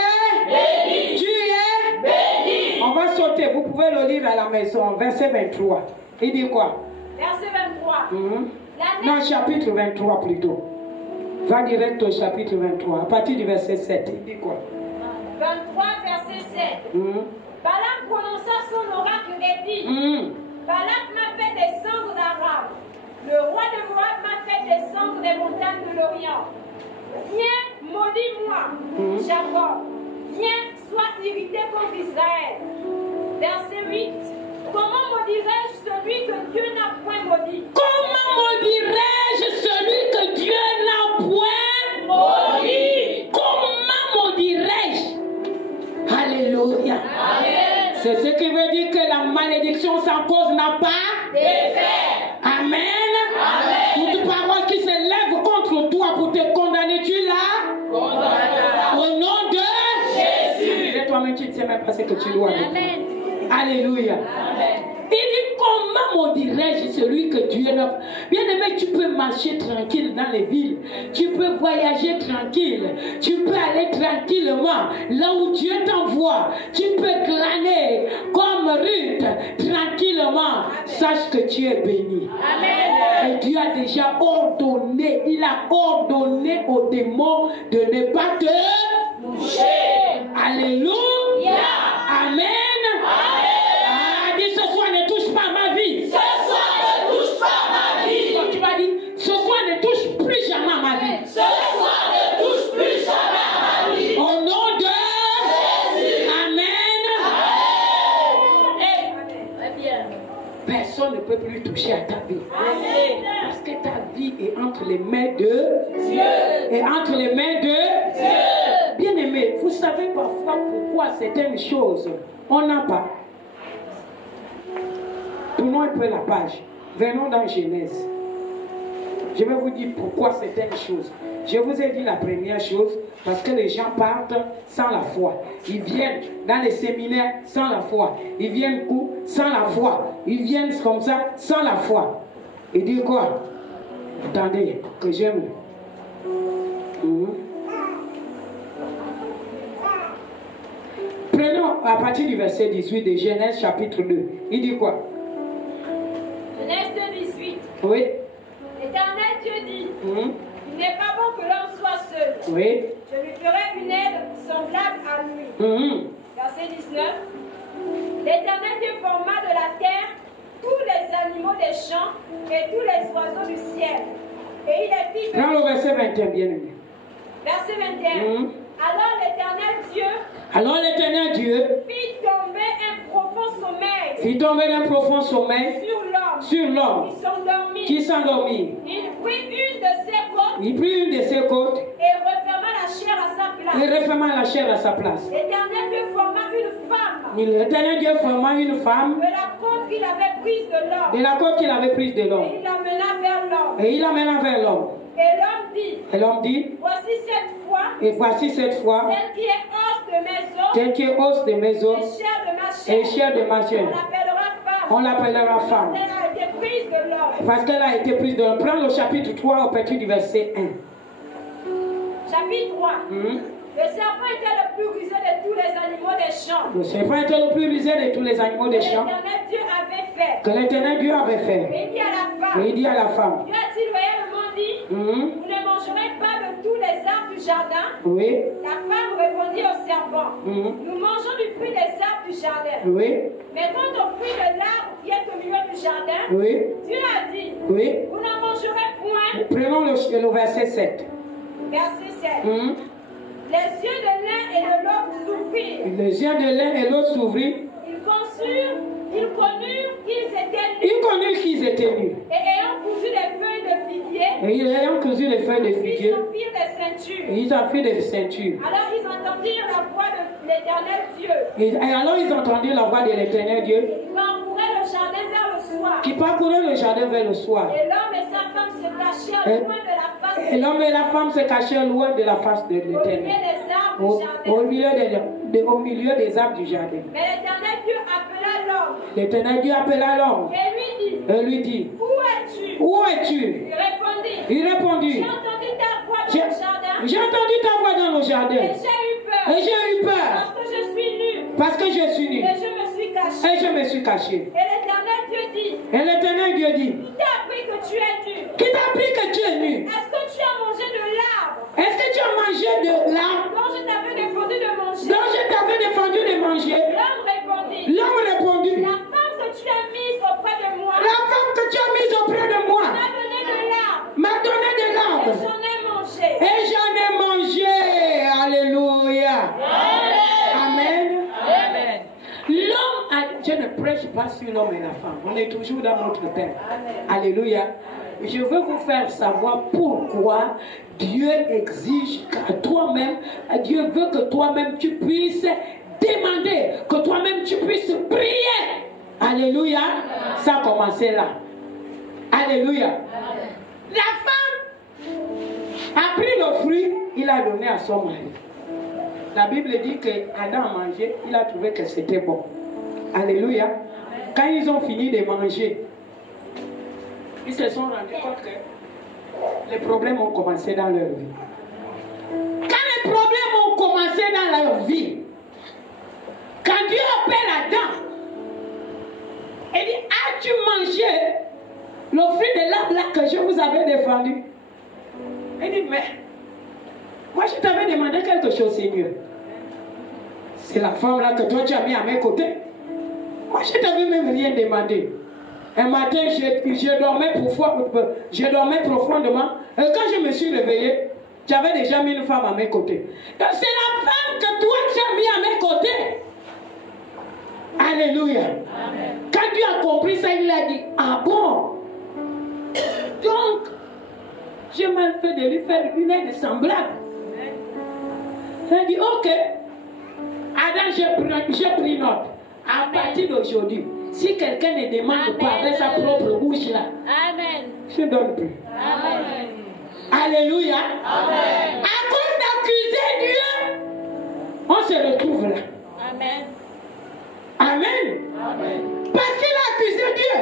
béni. Tu es béni. On va sauter. Vous pouvez le lire à la maison. Verset 23. Il dit quoi? Verset 23. Non, chapitre 23 plutôt. Va direct au chapitre 23. À partir du verset 7. Il dit quoi? 23, verset 7. Balak prononça son oracle et dit, Balak m'a fait descendre d'Aram. Le roi de Moab m'a fait descendre des montagnes de l'Orient. Viens, maudis-moi, Jacob. Viens, sois irrité contre Israël. Verset 8. Comment maudirais-je celui que Dieu n'a point maudit? Comment maudirais-je celui que Dieu n'a point maudit? Comment maudirais-je? Alléluia. Amen. C'est ce qui veut dire que la malédiction sans cause n'a pas d'effet. Amen. Amen. Toute parole qui se lève contre toi pour te condamner, tu l'as condamné. Au nom de Jésus. Et toi-même, tu ne sais même pas ce que tu dois dire. Alléluia. Amen. Il dit comment comment dirais-je celui que Dieu n'a... Bien aimé, tu peux marcher tranquille dans les villes. Tu peux voyager tranquille. Tu peux aller tranquillement là où Dieu t'envoie. Tu peux glaner comme Ruth tranquillement. Sache que tu es béni. Amen. Et Dieu a déjà ordonné, il a ordonné aux démons de ne pas te toucher. Alléluia. Amen. Ah, dis ce soir ne touche pas ma vie. Ce soir ne touche pas ma vie. Donc, tu vas dire, ce soir ne touche plus jamais à ma vie. Ce soir ne touche plus jamais à ma vie. Au nom de Jésus. Amen. Très bien. Personne ne peut plus toucher à ta vie. Amen. Parce que ta vie est entre les mains de Dieu. Et entre les mains de Dieu. Bien aimé, vous savez parfois pourquoi certaines choses on n'a pas. Tournons un peu la page. Venons dans Genèse. Je vais vous dire pourquoi certaines choses. Je vous ai dit la première chose, parce que les gens partent sans la foi. Ils viennent dans les séminaires sans la foi. Ils viennent où? Sans la foi. Ils viennent comme ça sans la foi. Ils disent quoi? Attendez, que j'aime. Prenons à partir du verset 18 de Genèse chapitre 2. Il dit quoi? Genèse 2, 18. Oui. L'Éternel Dieu dit, il n'est pas bon que l'homme soit seul. Oui. Je lui ferai une aide semblable à lui. Verset 19. L'Éternel Dieu forma de la terre tous les animaux des champs et tous les oiseaux du ciel. Et il les fit... Dans le verset 21, bien aimé. Verset 21. Alors l'Éternel Dieu fit tomber un profond sommeil fit tomber un profond sommeil sur l'homme. sur l'homme qui s'endormit. Il prit une de ses côtes Il prit une de ses côtes et referma la chair à sa place. et referma la chair à sa place. L'Éternel Dieu forma une femme L'Éternel Dieu forma une femme de la côte qu'il avait prise de l'homme. de la côte qu'il avait prise de l'homme. Et il l'amena vers l'homme. Et il l'amena vers l'homme. Et l'homme dit, Et l'homme dit, voici cette fois, et voici cette fois, celle qui est os de mes os, tel qui est os de mes et os chair de ma chair. et chair de ma chair, On l'appellera femme. on l'appellera femme. Elle a été prise de l'homme. Parce qu'elle a été prise de l'homme. Prends le chapitre 3 au partir du verset 1. Chapitre 3. Le serpent était le plus rusé de tous les animaux des champs. Le serpent était le plus rusé de tous les animaux des champs L'Éternel Dieu avait fait. que l'Éternel Dieu avait fait. Et il dit à la femme, Et il dit à la femme, Dieu a-t-il réellement dit, vous ne mangerez pas de tous les arbres du jardin? oui, La femme répondit au serpent, nous mangeons du fruit des arbres du jardin. oui, Mais quant au fruit de l'arbre qui est au milieu du jardin, oui, Dieu a dit, oui. vous n'en mangerez point. Prenons le verset 7. Verset 7. Les yeux de l'un et de l'autre s'ouvrirent. Les yeux de l'un et l'autre s'ouvrirent. Ils connurent qu'ils étaient nus. Ils connurent qu'ils étaient nus. Et ayant cousu des feuilles de figuier, Et ayant cousu les feuilles de ils figuier, s'enfirent des ceintures. ils en firent des ceintures. Alors ils entendirent la voix de l'Éternel Dieu. Et alors ils entendirent la voix de l'Éternel Dieu Ils parcouraient le jardin vers le soir. qui parcourait le jardin vers le soir. Et l'homme et sa femme se cachèrent loin de la face Et l'homme et la femme se cachèrent loin de la face de au milieu l'Éternel. des arbres du jardin. Au milieu des arbres du jardin. Mais l'Éternel Dieu appela l'homme L'Éternel Dieu appela l'homme et lui dit, et lui dit, Où es-tu? où es-tu? Il répondit, Il répondit, J'ai entendu ta voix dans j'ai le jardin j'ai entendu ta voix dans le et jardin j'ai eu peur et j'ai eu peur parce que je suis nu parce que je suis nu et je me suis caché. et je me suis caché. Et l'Éternel Dieu dit, Et l'Éternel Dieu dit, qui t'a appris que tu es nu? qui t'a appris que tu es nu? Est-ce que tu as mangé de l'arbre Est-ce que tu as mangé de l'arbre dont je t'avais défendu de manger? dont je t'avais défendu de manger? L'homme répondit, L'homme répondit, la femme que tu as mise auprès de moi la femme que tu as mise auprès de moi m'a donné de l'arbre m'a donné de et l'arbre j'en ai mangé. et j'en ai mangé. Alléluia. Amen. Amen. L'homme, je ne prêche pas sur l'homme et la femme. On est toujours dans notre thème. Alléluia. Je veux vous faire savoir pourquoi Dieu exige qu'à toi-même, Dieu veut que toi-même tu puisses demander, que toi-même tu puisses prier. Alléluia. Ça a commencé là. Alléluia. La femme a pris le fruit, il a donné à son mari. La Bible dit que Adam a mangé, il a trouvé que c'était bon. Alléluia. Quand ils ont fini de manger, ils se sont rendus compte que les problèmes ont commencé dans leur vie. Quand les problèmes ont commencé dans leur vie, quand Dieu appelle Adam, il dit, as-tu mangé le fruit de l'arbre là que je vous avais défendu? Il dit, mais moi je t'avais demandé quelque chose, Seigneur. C'est la femme là que toi tu as mis à mes côtés. Moi je t'avais même rien demandé. Un matin je dormais profondément et quand je me suis réveillé, j'avais déjà mis une femme à mes côtés. Donc c'est la femme que toi tu as mis à mes côtés. Alléluia. Amen. Quand Dieu a compris ça, il a dit, ah bon? Donc, j'ai mal fait de lui faire une aide semblable. Il a dit, ok. Adam, j'ai pris note. À partir d'aujourd'hui, si quelqu'un ne demande pas avec sa propre bouche là, Amen. Je ne donne plus. Amen. Alléluia. Amen. À cause d'accuser Dieu, on se retrouve là. Amen. Amen. Amen. Parce qu'il a accusé Dieu.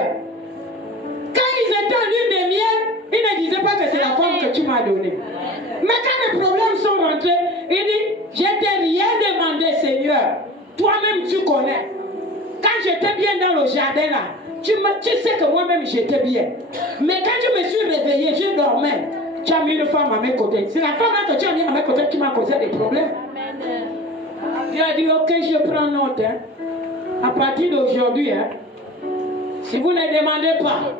Quand ils étaient en lune de miel, il ne disait pas que c'est la femme que tu m'as donnée. Mais quand les problèmes sont rentrés, il dit, je t'ai rien demandé, Seigneur. Toi-même tu connais. Quand j'étais bien dans le jardin là, tu sais que moi-même j'étais bien. Mais quand je me suis réveillée, je dormais. Tu as mis une femme à mes côtés. C'est la femme là que tu as mis à mes côtés qui m'a causé des problèmes. Il a dit, ok, je prends note. Hein. À partir d'aujourd'hui, hein, si vous ne demandez pas,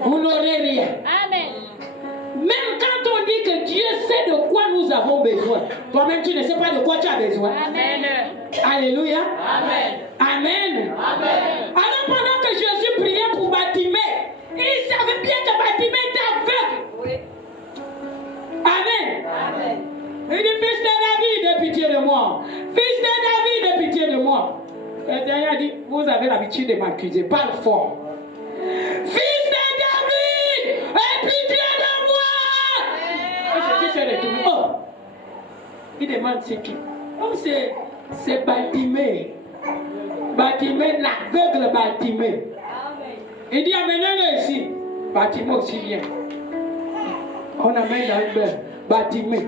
vous n'aurez rien. Amen. Même quand on dit que Dieu sait de quoi nous avons besoin, toi-même tu ne sais pas de quoi tu as besoin. Amen. Alléluia. Amen. Amen. Amen. Alors pendant que Jésus priait pour Bartimée, il savait bien que Bartimée était aveugle. Oui. Amen. Amen. Il dit, fils de David, aie pitié de moi. Fils de David, aie pitié de moi. Et Daniel a dit, vous avez l'habitude de m'accuser, parle fort. Fils de David, aie pitié de moi. Et Jésus s'est retourné. Oh, il demande c'est qui? Oh, c'est Bartimée. Bartimée, l'aveugle Bartimée. Il dit, amenez-le ici. Bartimée aussi vient. On amène Albert. Bartimée.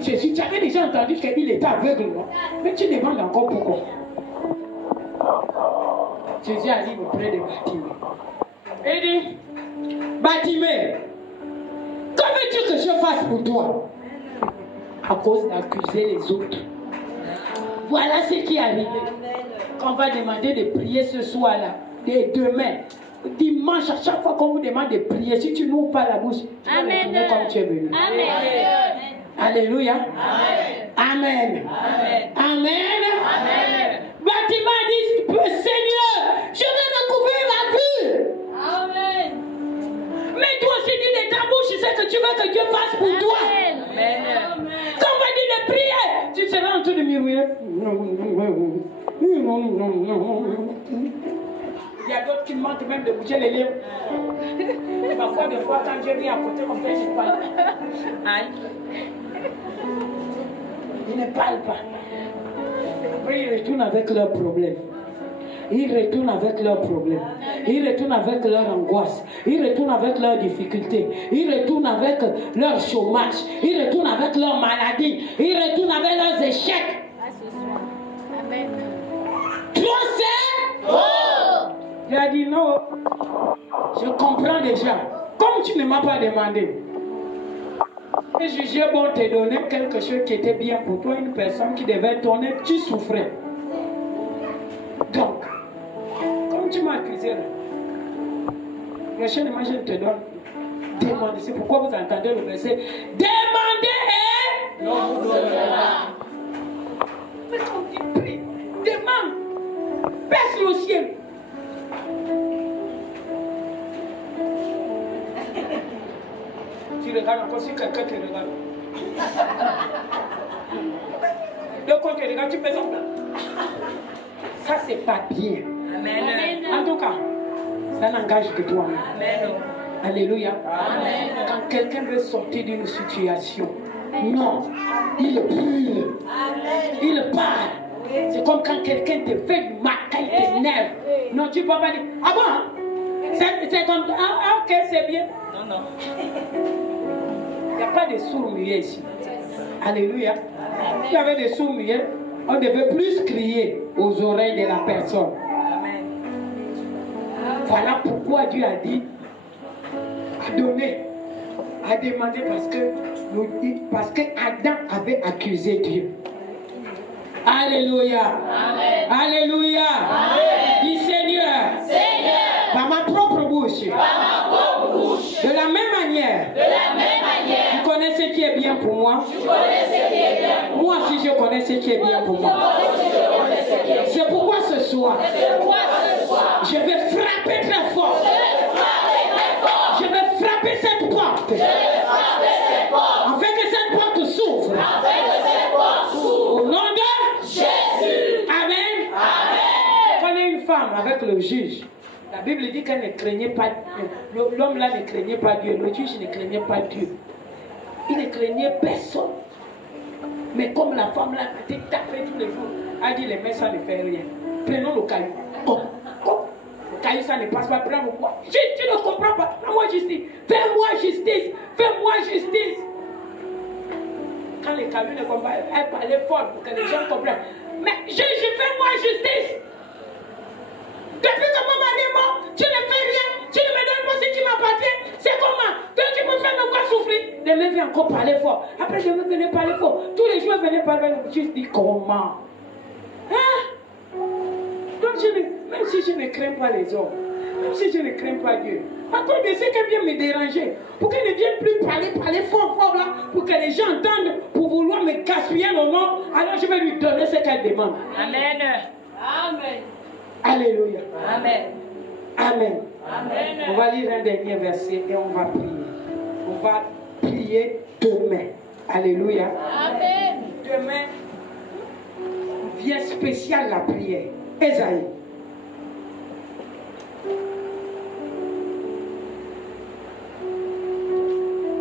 Jésus, tu avais déjà entendu qu'il était aveugle, non? Mais tu demandes encore pourquoi. Jésus arrive auprès de Bartimée. Il dit, Bartimée, que veux-tu que je fasse pour toi? À cause d'accuser les autres. Voilà ce qui est arrivé. Qu'on va demander de prier ce soir-là, et demain, dimanche, à chaque fois qu'on vous demande de prier, si tu n'ouvres pas la bouche, tu vas retourner comme tu es venu. Amen. Alléluia. Amen. Amen. Amen. Amen. Amen. Bartimée dit, Seigneur, je vais recouvrir la vue. Amen. Mais toi aussi, dis de ta bouche ce que tu veux que Dieu fasse pour toi. Amen. Quand on va dire de prier, tu seras en train de murmurer. Il y a d'autres qui mentent même de bouger les lèvres. Parfois, des fois, quand Dieu vient à côté, on fait, je parle. Ils ne parlent pas. Après, ils retournent avec leurs problèmes. Ils retournent avec leurs problèmes. Ils retournent avec leur angoisse. Ils retournent avec leurs difficultés. Ils retournent avec leur chômage. Ils retournent avec leurs maladies. Ils retournent avec leurs échecs. Amen. Trop c'est trop. Il a dit non. Je comprends déjà. Comme tu ne m'as pas demandé. Et jugé bon te donner quelque chose qui était bien pour toi, une personne qui devait tourner, tu souffrais. Donc, comme tu m'as accusé là, prochainement je te donne. Demandez. C'est pourquoi vous entendez le verset. Demandez et l'on vous donnera. Mais quand tu pries, demande. Baisse le ciel. Tu regardes encore si quelqu'un te regarde. Donc quand tu regardes, tu fais ça. Ça, c'est pas bien. Amen. En tout cas, ça n'engage que toi. Amen. Alléluia. Amen. Quand quelqu'un veut sortir d'une situation, non, il brûle. Amen. Il parle. C'est comme quand quelqu'un te fait du mal, il t'énerve. Non, tu ne peux pas dire, ah bon, hein? C'est comme, ah ok, c'est bien. Non, non. Il n'y a pas de sourds muets ici. Alléluia. S'il y avait des sourds muets, on devait plus crier aux oreilles de la personne. Voilà pourquoi Dieu a dit, a donné, a demandé parce que Adam avait accusé Dieu. Alléluia. Amen. Alléluia. Amen. Dis Seigneur, par ma propre bouche, de la même manière, tu connais ce qui est bien pour moi. Moi aussi je connais ce qui est bien pour moi. C'est pourquoi ce soir, je vais frapper très fort. Je vais frapper cette porte. Afin que cette porte s'ouvre. Au nom de Jésus. Amen. Je connais une femme avec le juge. La Bible dit qu'elle ne craignait pas Dieu. L'homme là ne craignait pas Dieu. Le juge ne craignait pas Dieu. Il ne craignait personne. Mais comme la femme là a été tapée tous les jours, a dit les mains ça ne fait rien. Prenons le caillou. Le caillou ça ne passe pas. Prends-moi. Tu ne comprends pas. Fais-moi justice. Fais-moi justice. Fais-moi justice. Quand les cailloux ne comprennent pas, elle parlait fort pour que les gens comprennent. Mais juge, fais-moi justice. Depuis que maman est morte, tu ne fais rien. Tu ne me donnes pas ce qui m'appartient. C'est comment? Donc tu me fais me voir souffrir. Demain, viens encore parler fort. Après, demain, venez parler fort. Tous les jours, venez parler. Je dis comment? Hein? Donc, même si je ne crains pas les hommes, même si je ne crains pas Dieu, à cause de ce qui vient me déranger, pour qu'elle ne vienne plus parler fort là, pour que les gens entendent, pour vouloir me gaspiller le nom, alors je vais lui donner ce qu'elle demande. Amen. Amen. Alléluia. Amen. Amen. Amen. On va lire un dernier verset et on va prier. On va prier demain. Alléluia. Amen. Demain vient spécial la prière. Ésaïe.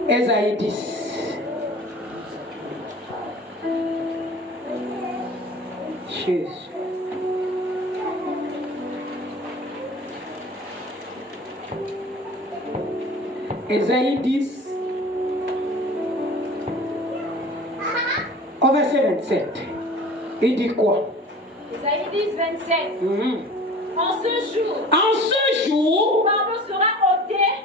Ésaïe 10. Jésus. Ésaïe 10. Au verset 27. Il dit quoi? Ésaïe 10, 27. En ce jour,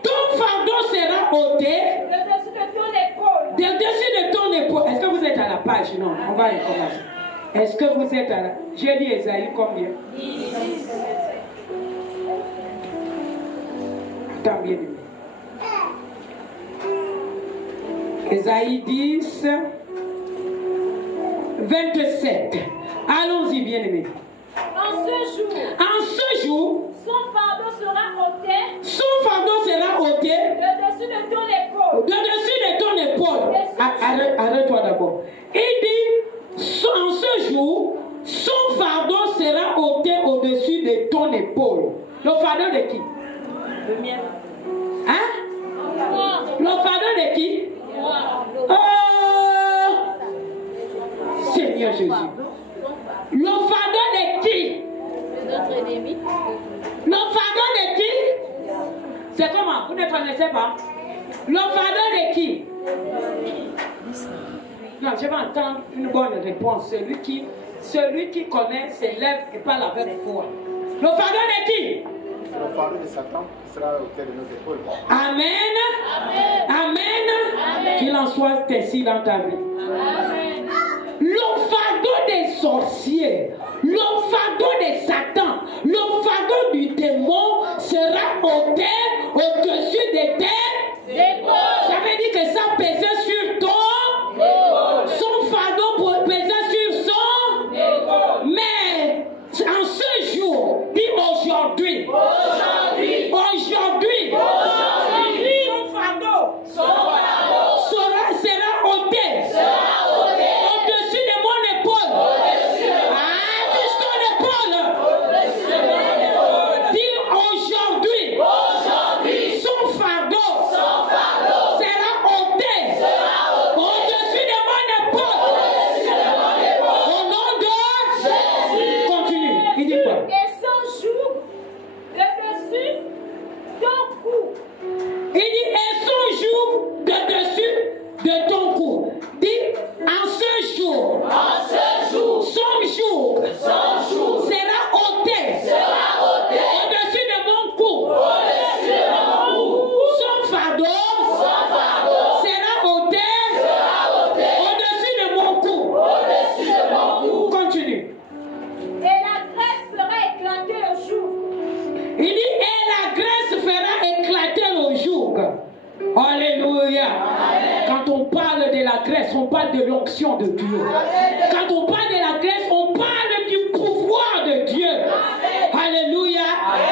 ton fardeau sera ôté. De-dessus de ton épaule. De-dessus de ton épaule. Est-ce que vous êtes à la page? Non, on va recommencer. Est-ce que vous êtes à la... J'ai dit Ésaïe combien? 10. Attends bien. Ésaïe 10, 27. Allons-y, bien-aimés. En ce jour, son fardeau sera ôté. De-dessus de ton épaule. De-dessus de ton épaule. Arrête-toi d'abord. Il dit, en ce jour, son fardeau sera ôté au-dessus de ton épaule. Le fardeau de qui? Le mien. Hein? Le fardeau de qui? Oh! Seigneur Jésus. Le fardeau de qui? Notre ennemi. Le fardeau de qui? C'est comment? Vous ne connaissez pas? Le fardeau de qui? Non, je vais entendre une bonne réponse. Celui qui connaît ses lèvres et parle avec foi. Le fardeau de qui? Le fardeau de Satan qui sera au cœur de nos épaules. Amen. Amen. Amen. Amen. Qu'il en soit ainsi dans ta vie. Amen. Le fardeau des sorciers, le fardeau de Satan, le fardeau du démon sera ôté au-dessus de tes épaules. Ça veut dire que ça pesait sur ton épaule. Son fardeau pesait sur son épaule. Mais en ce jour, dis aujourd'hui, son fardeau sera ôté. Au-dessus de mon épaule. Touche ton épaule. Dis aujourd'hui, son fardeau sera ôté. de l'onction de Dieu. Quand on parle de la grâce, on parle du pouvoir de Dieu. Alléluia.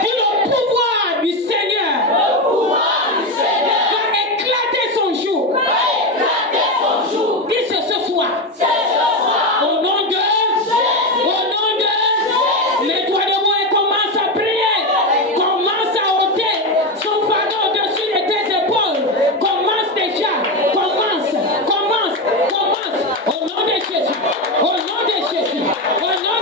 Dis le pouvoir du Seigneur. Le pouvoir du Seigneur. Va éclater son jour. Va éclater son jour. Dis ce soir. C'est ce soir. Au nom de mets-toi debout et commence à prier. Commence à ôter son fardeau au-dessus de tes épaules. Commence déjà. Commence. Au nom de Jésus. Au nom de Jésus. Au nom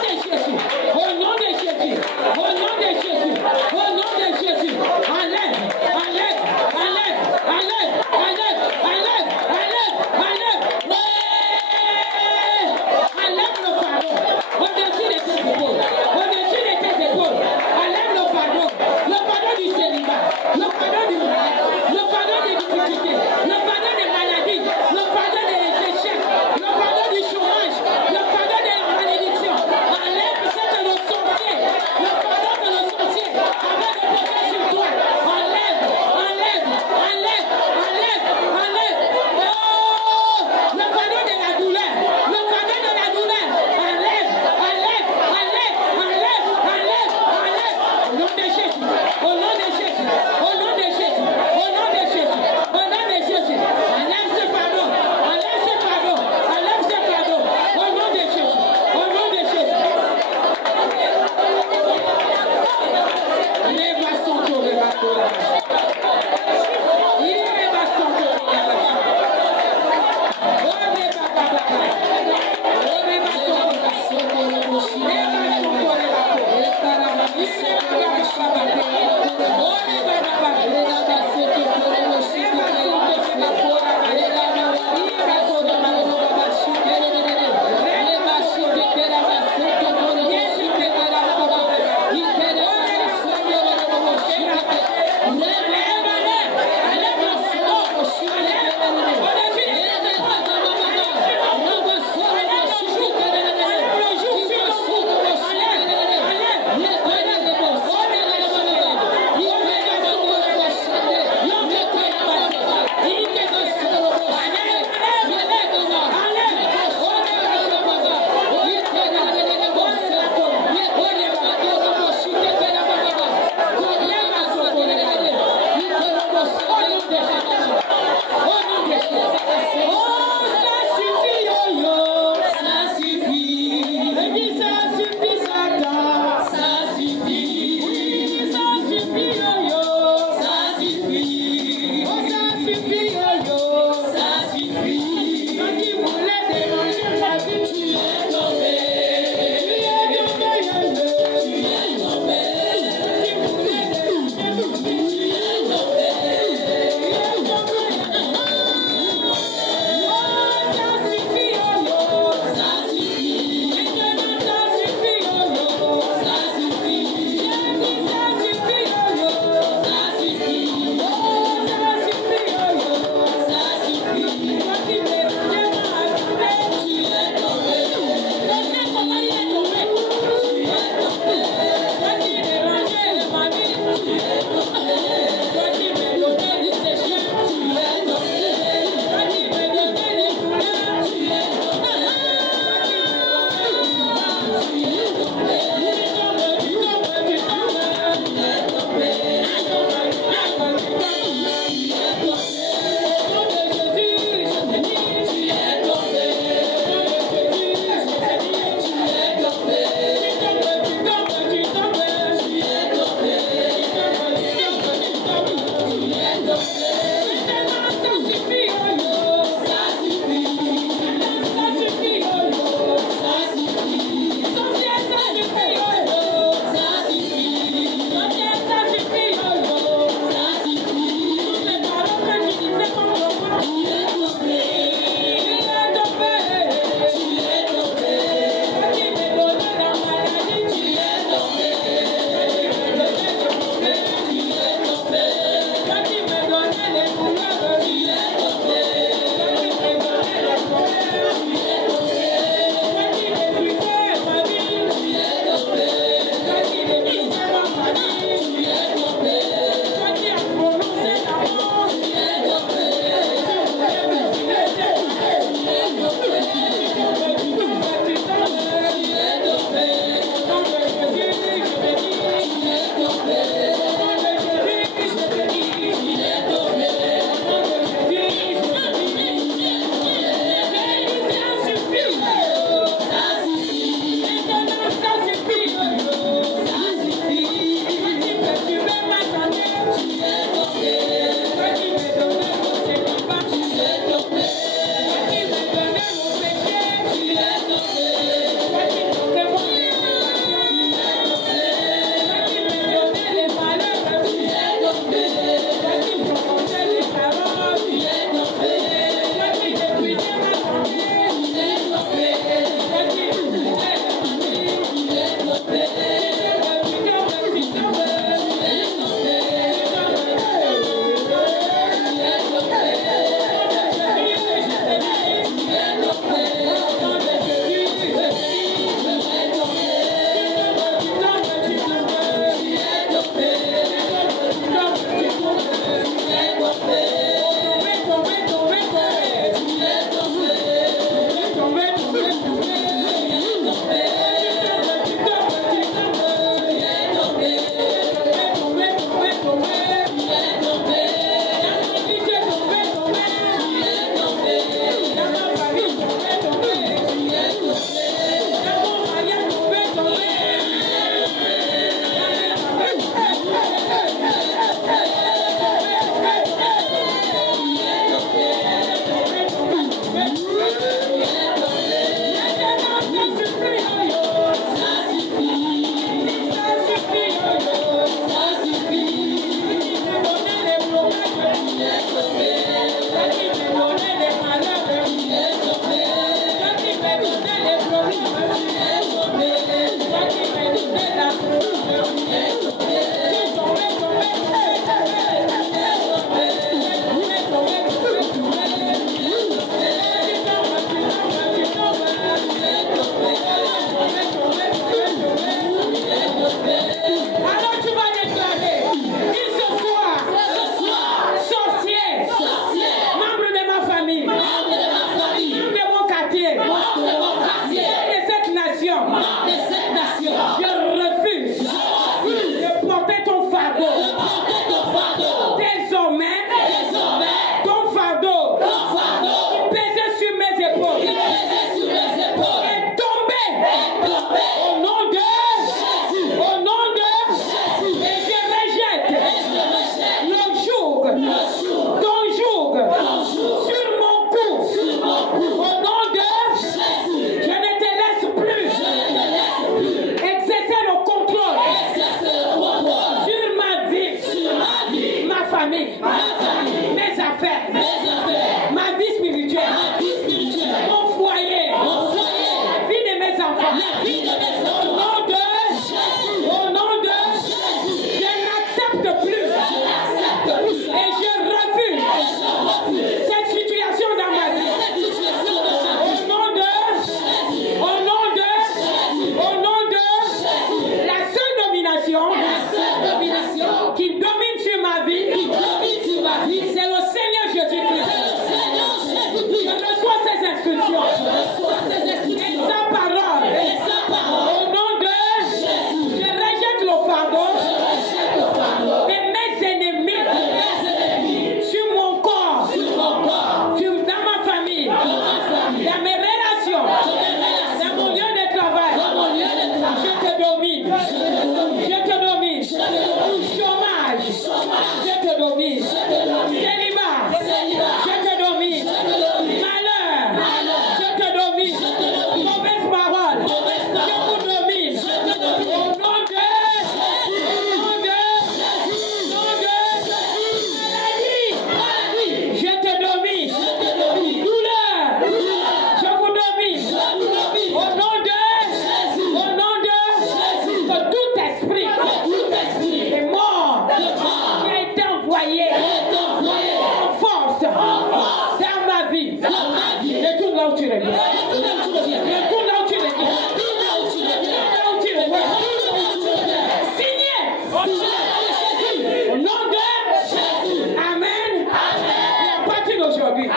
Retourne là où tu es. Signé. Au nom de Jésus. Amen. Et à partir d'aujourd'hui.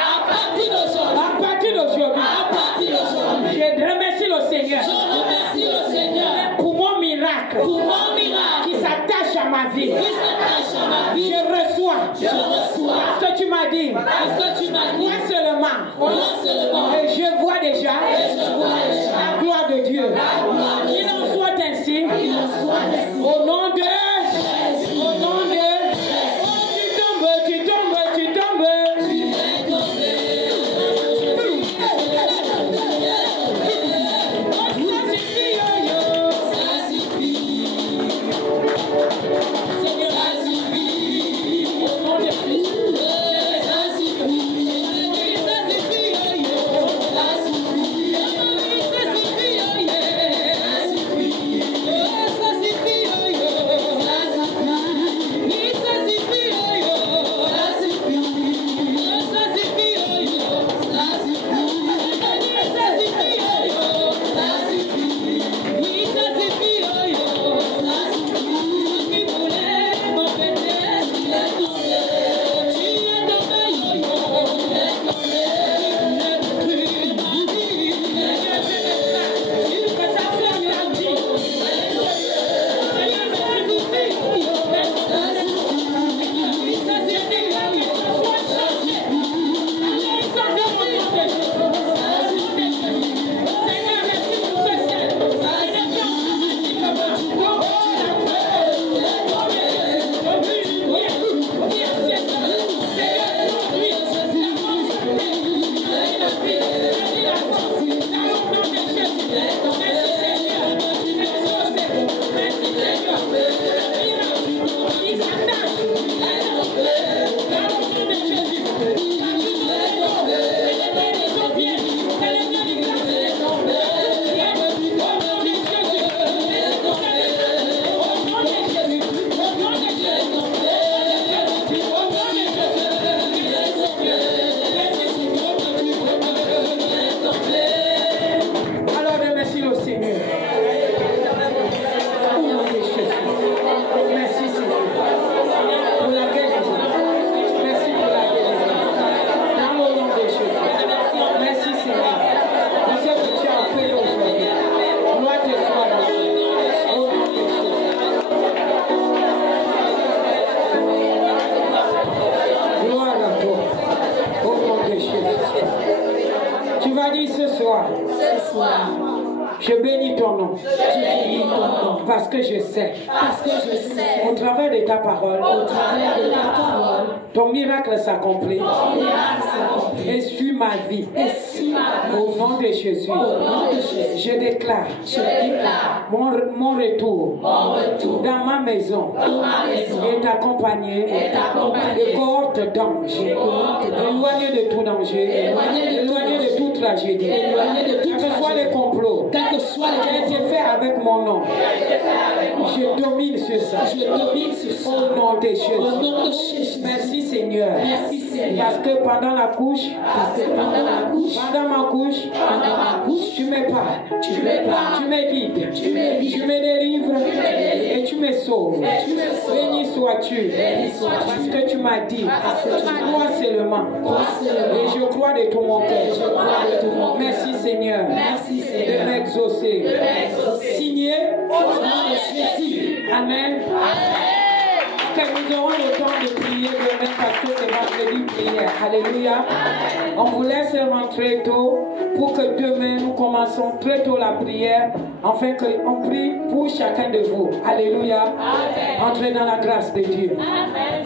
Je remercie le Seigneur. Pour mon miracle. Qui s'attache à ma vie. Je reçois. Parce que tu m'as dit. Moi seulement. Et je vois déjà. La gloire de Dieu. Il en soit ainsi. Au nom de. Tu tombes. Je bénis ton nom. Parce que je sais. Au travers de ta parole. Ton miracle s'accomplit. Et sur ma vie. Au nom de Jésus. Je déclare. Mon retour. Dans ma maison. Est accompagné de cohortes d'anges. Éloigné de tout danger. Éloigné de toute tragédie. Quels que soient les complots. Qui a été fait avec mon nom. Je domine sur ça. Au nom de Jésus. Merci Seigneur. Parce que pendant la couche, pendant ma couche, tu me parles, tu me guides, tu me délivres et tu me sauves. Béni sois-tu. Parce que tu m'as dit, crois seulement. Et je crois de tout mon cœur. Merci Seigneur de m'exaucer. Signé au nom de Jésus. Amen. Que nous aurons le temps de prier demain parce que c'est vendredi prière. Alléluia. On vous laisse rentrer tôt pour que demain nous commençons très tôt la prière afin qu'on prie pour chacun de vous. Alléluia. Entrez dans la grâce de Dieu. Amen.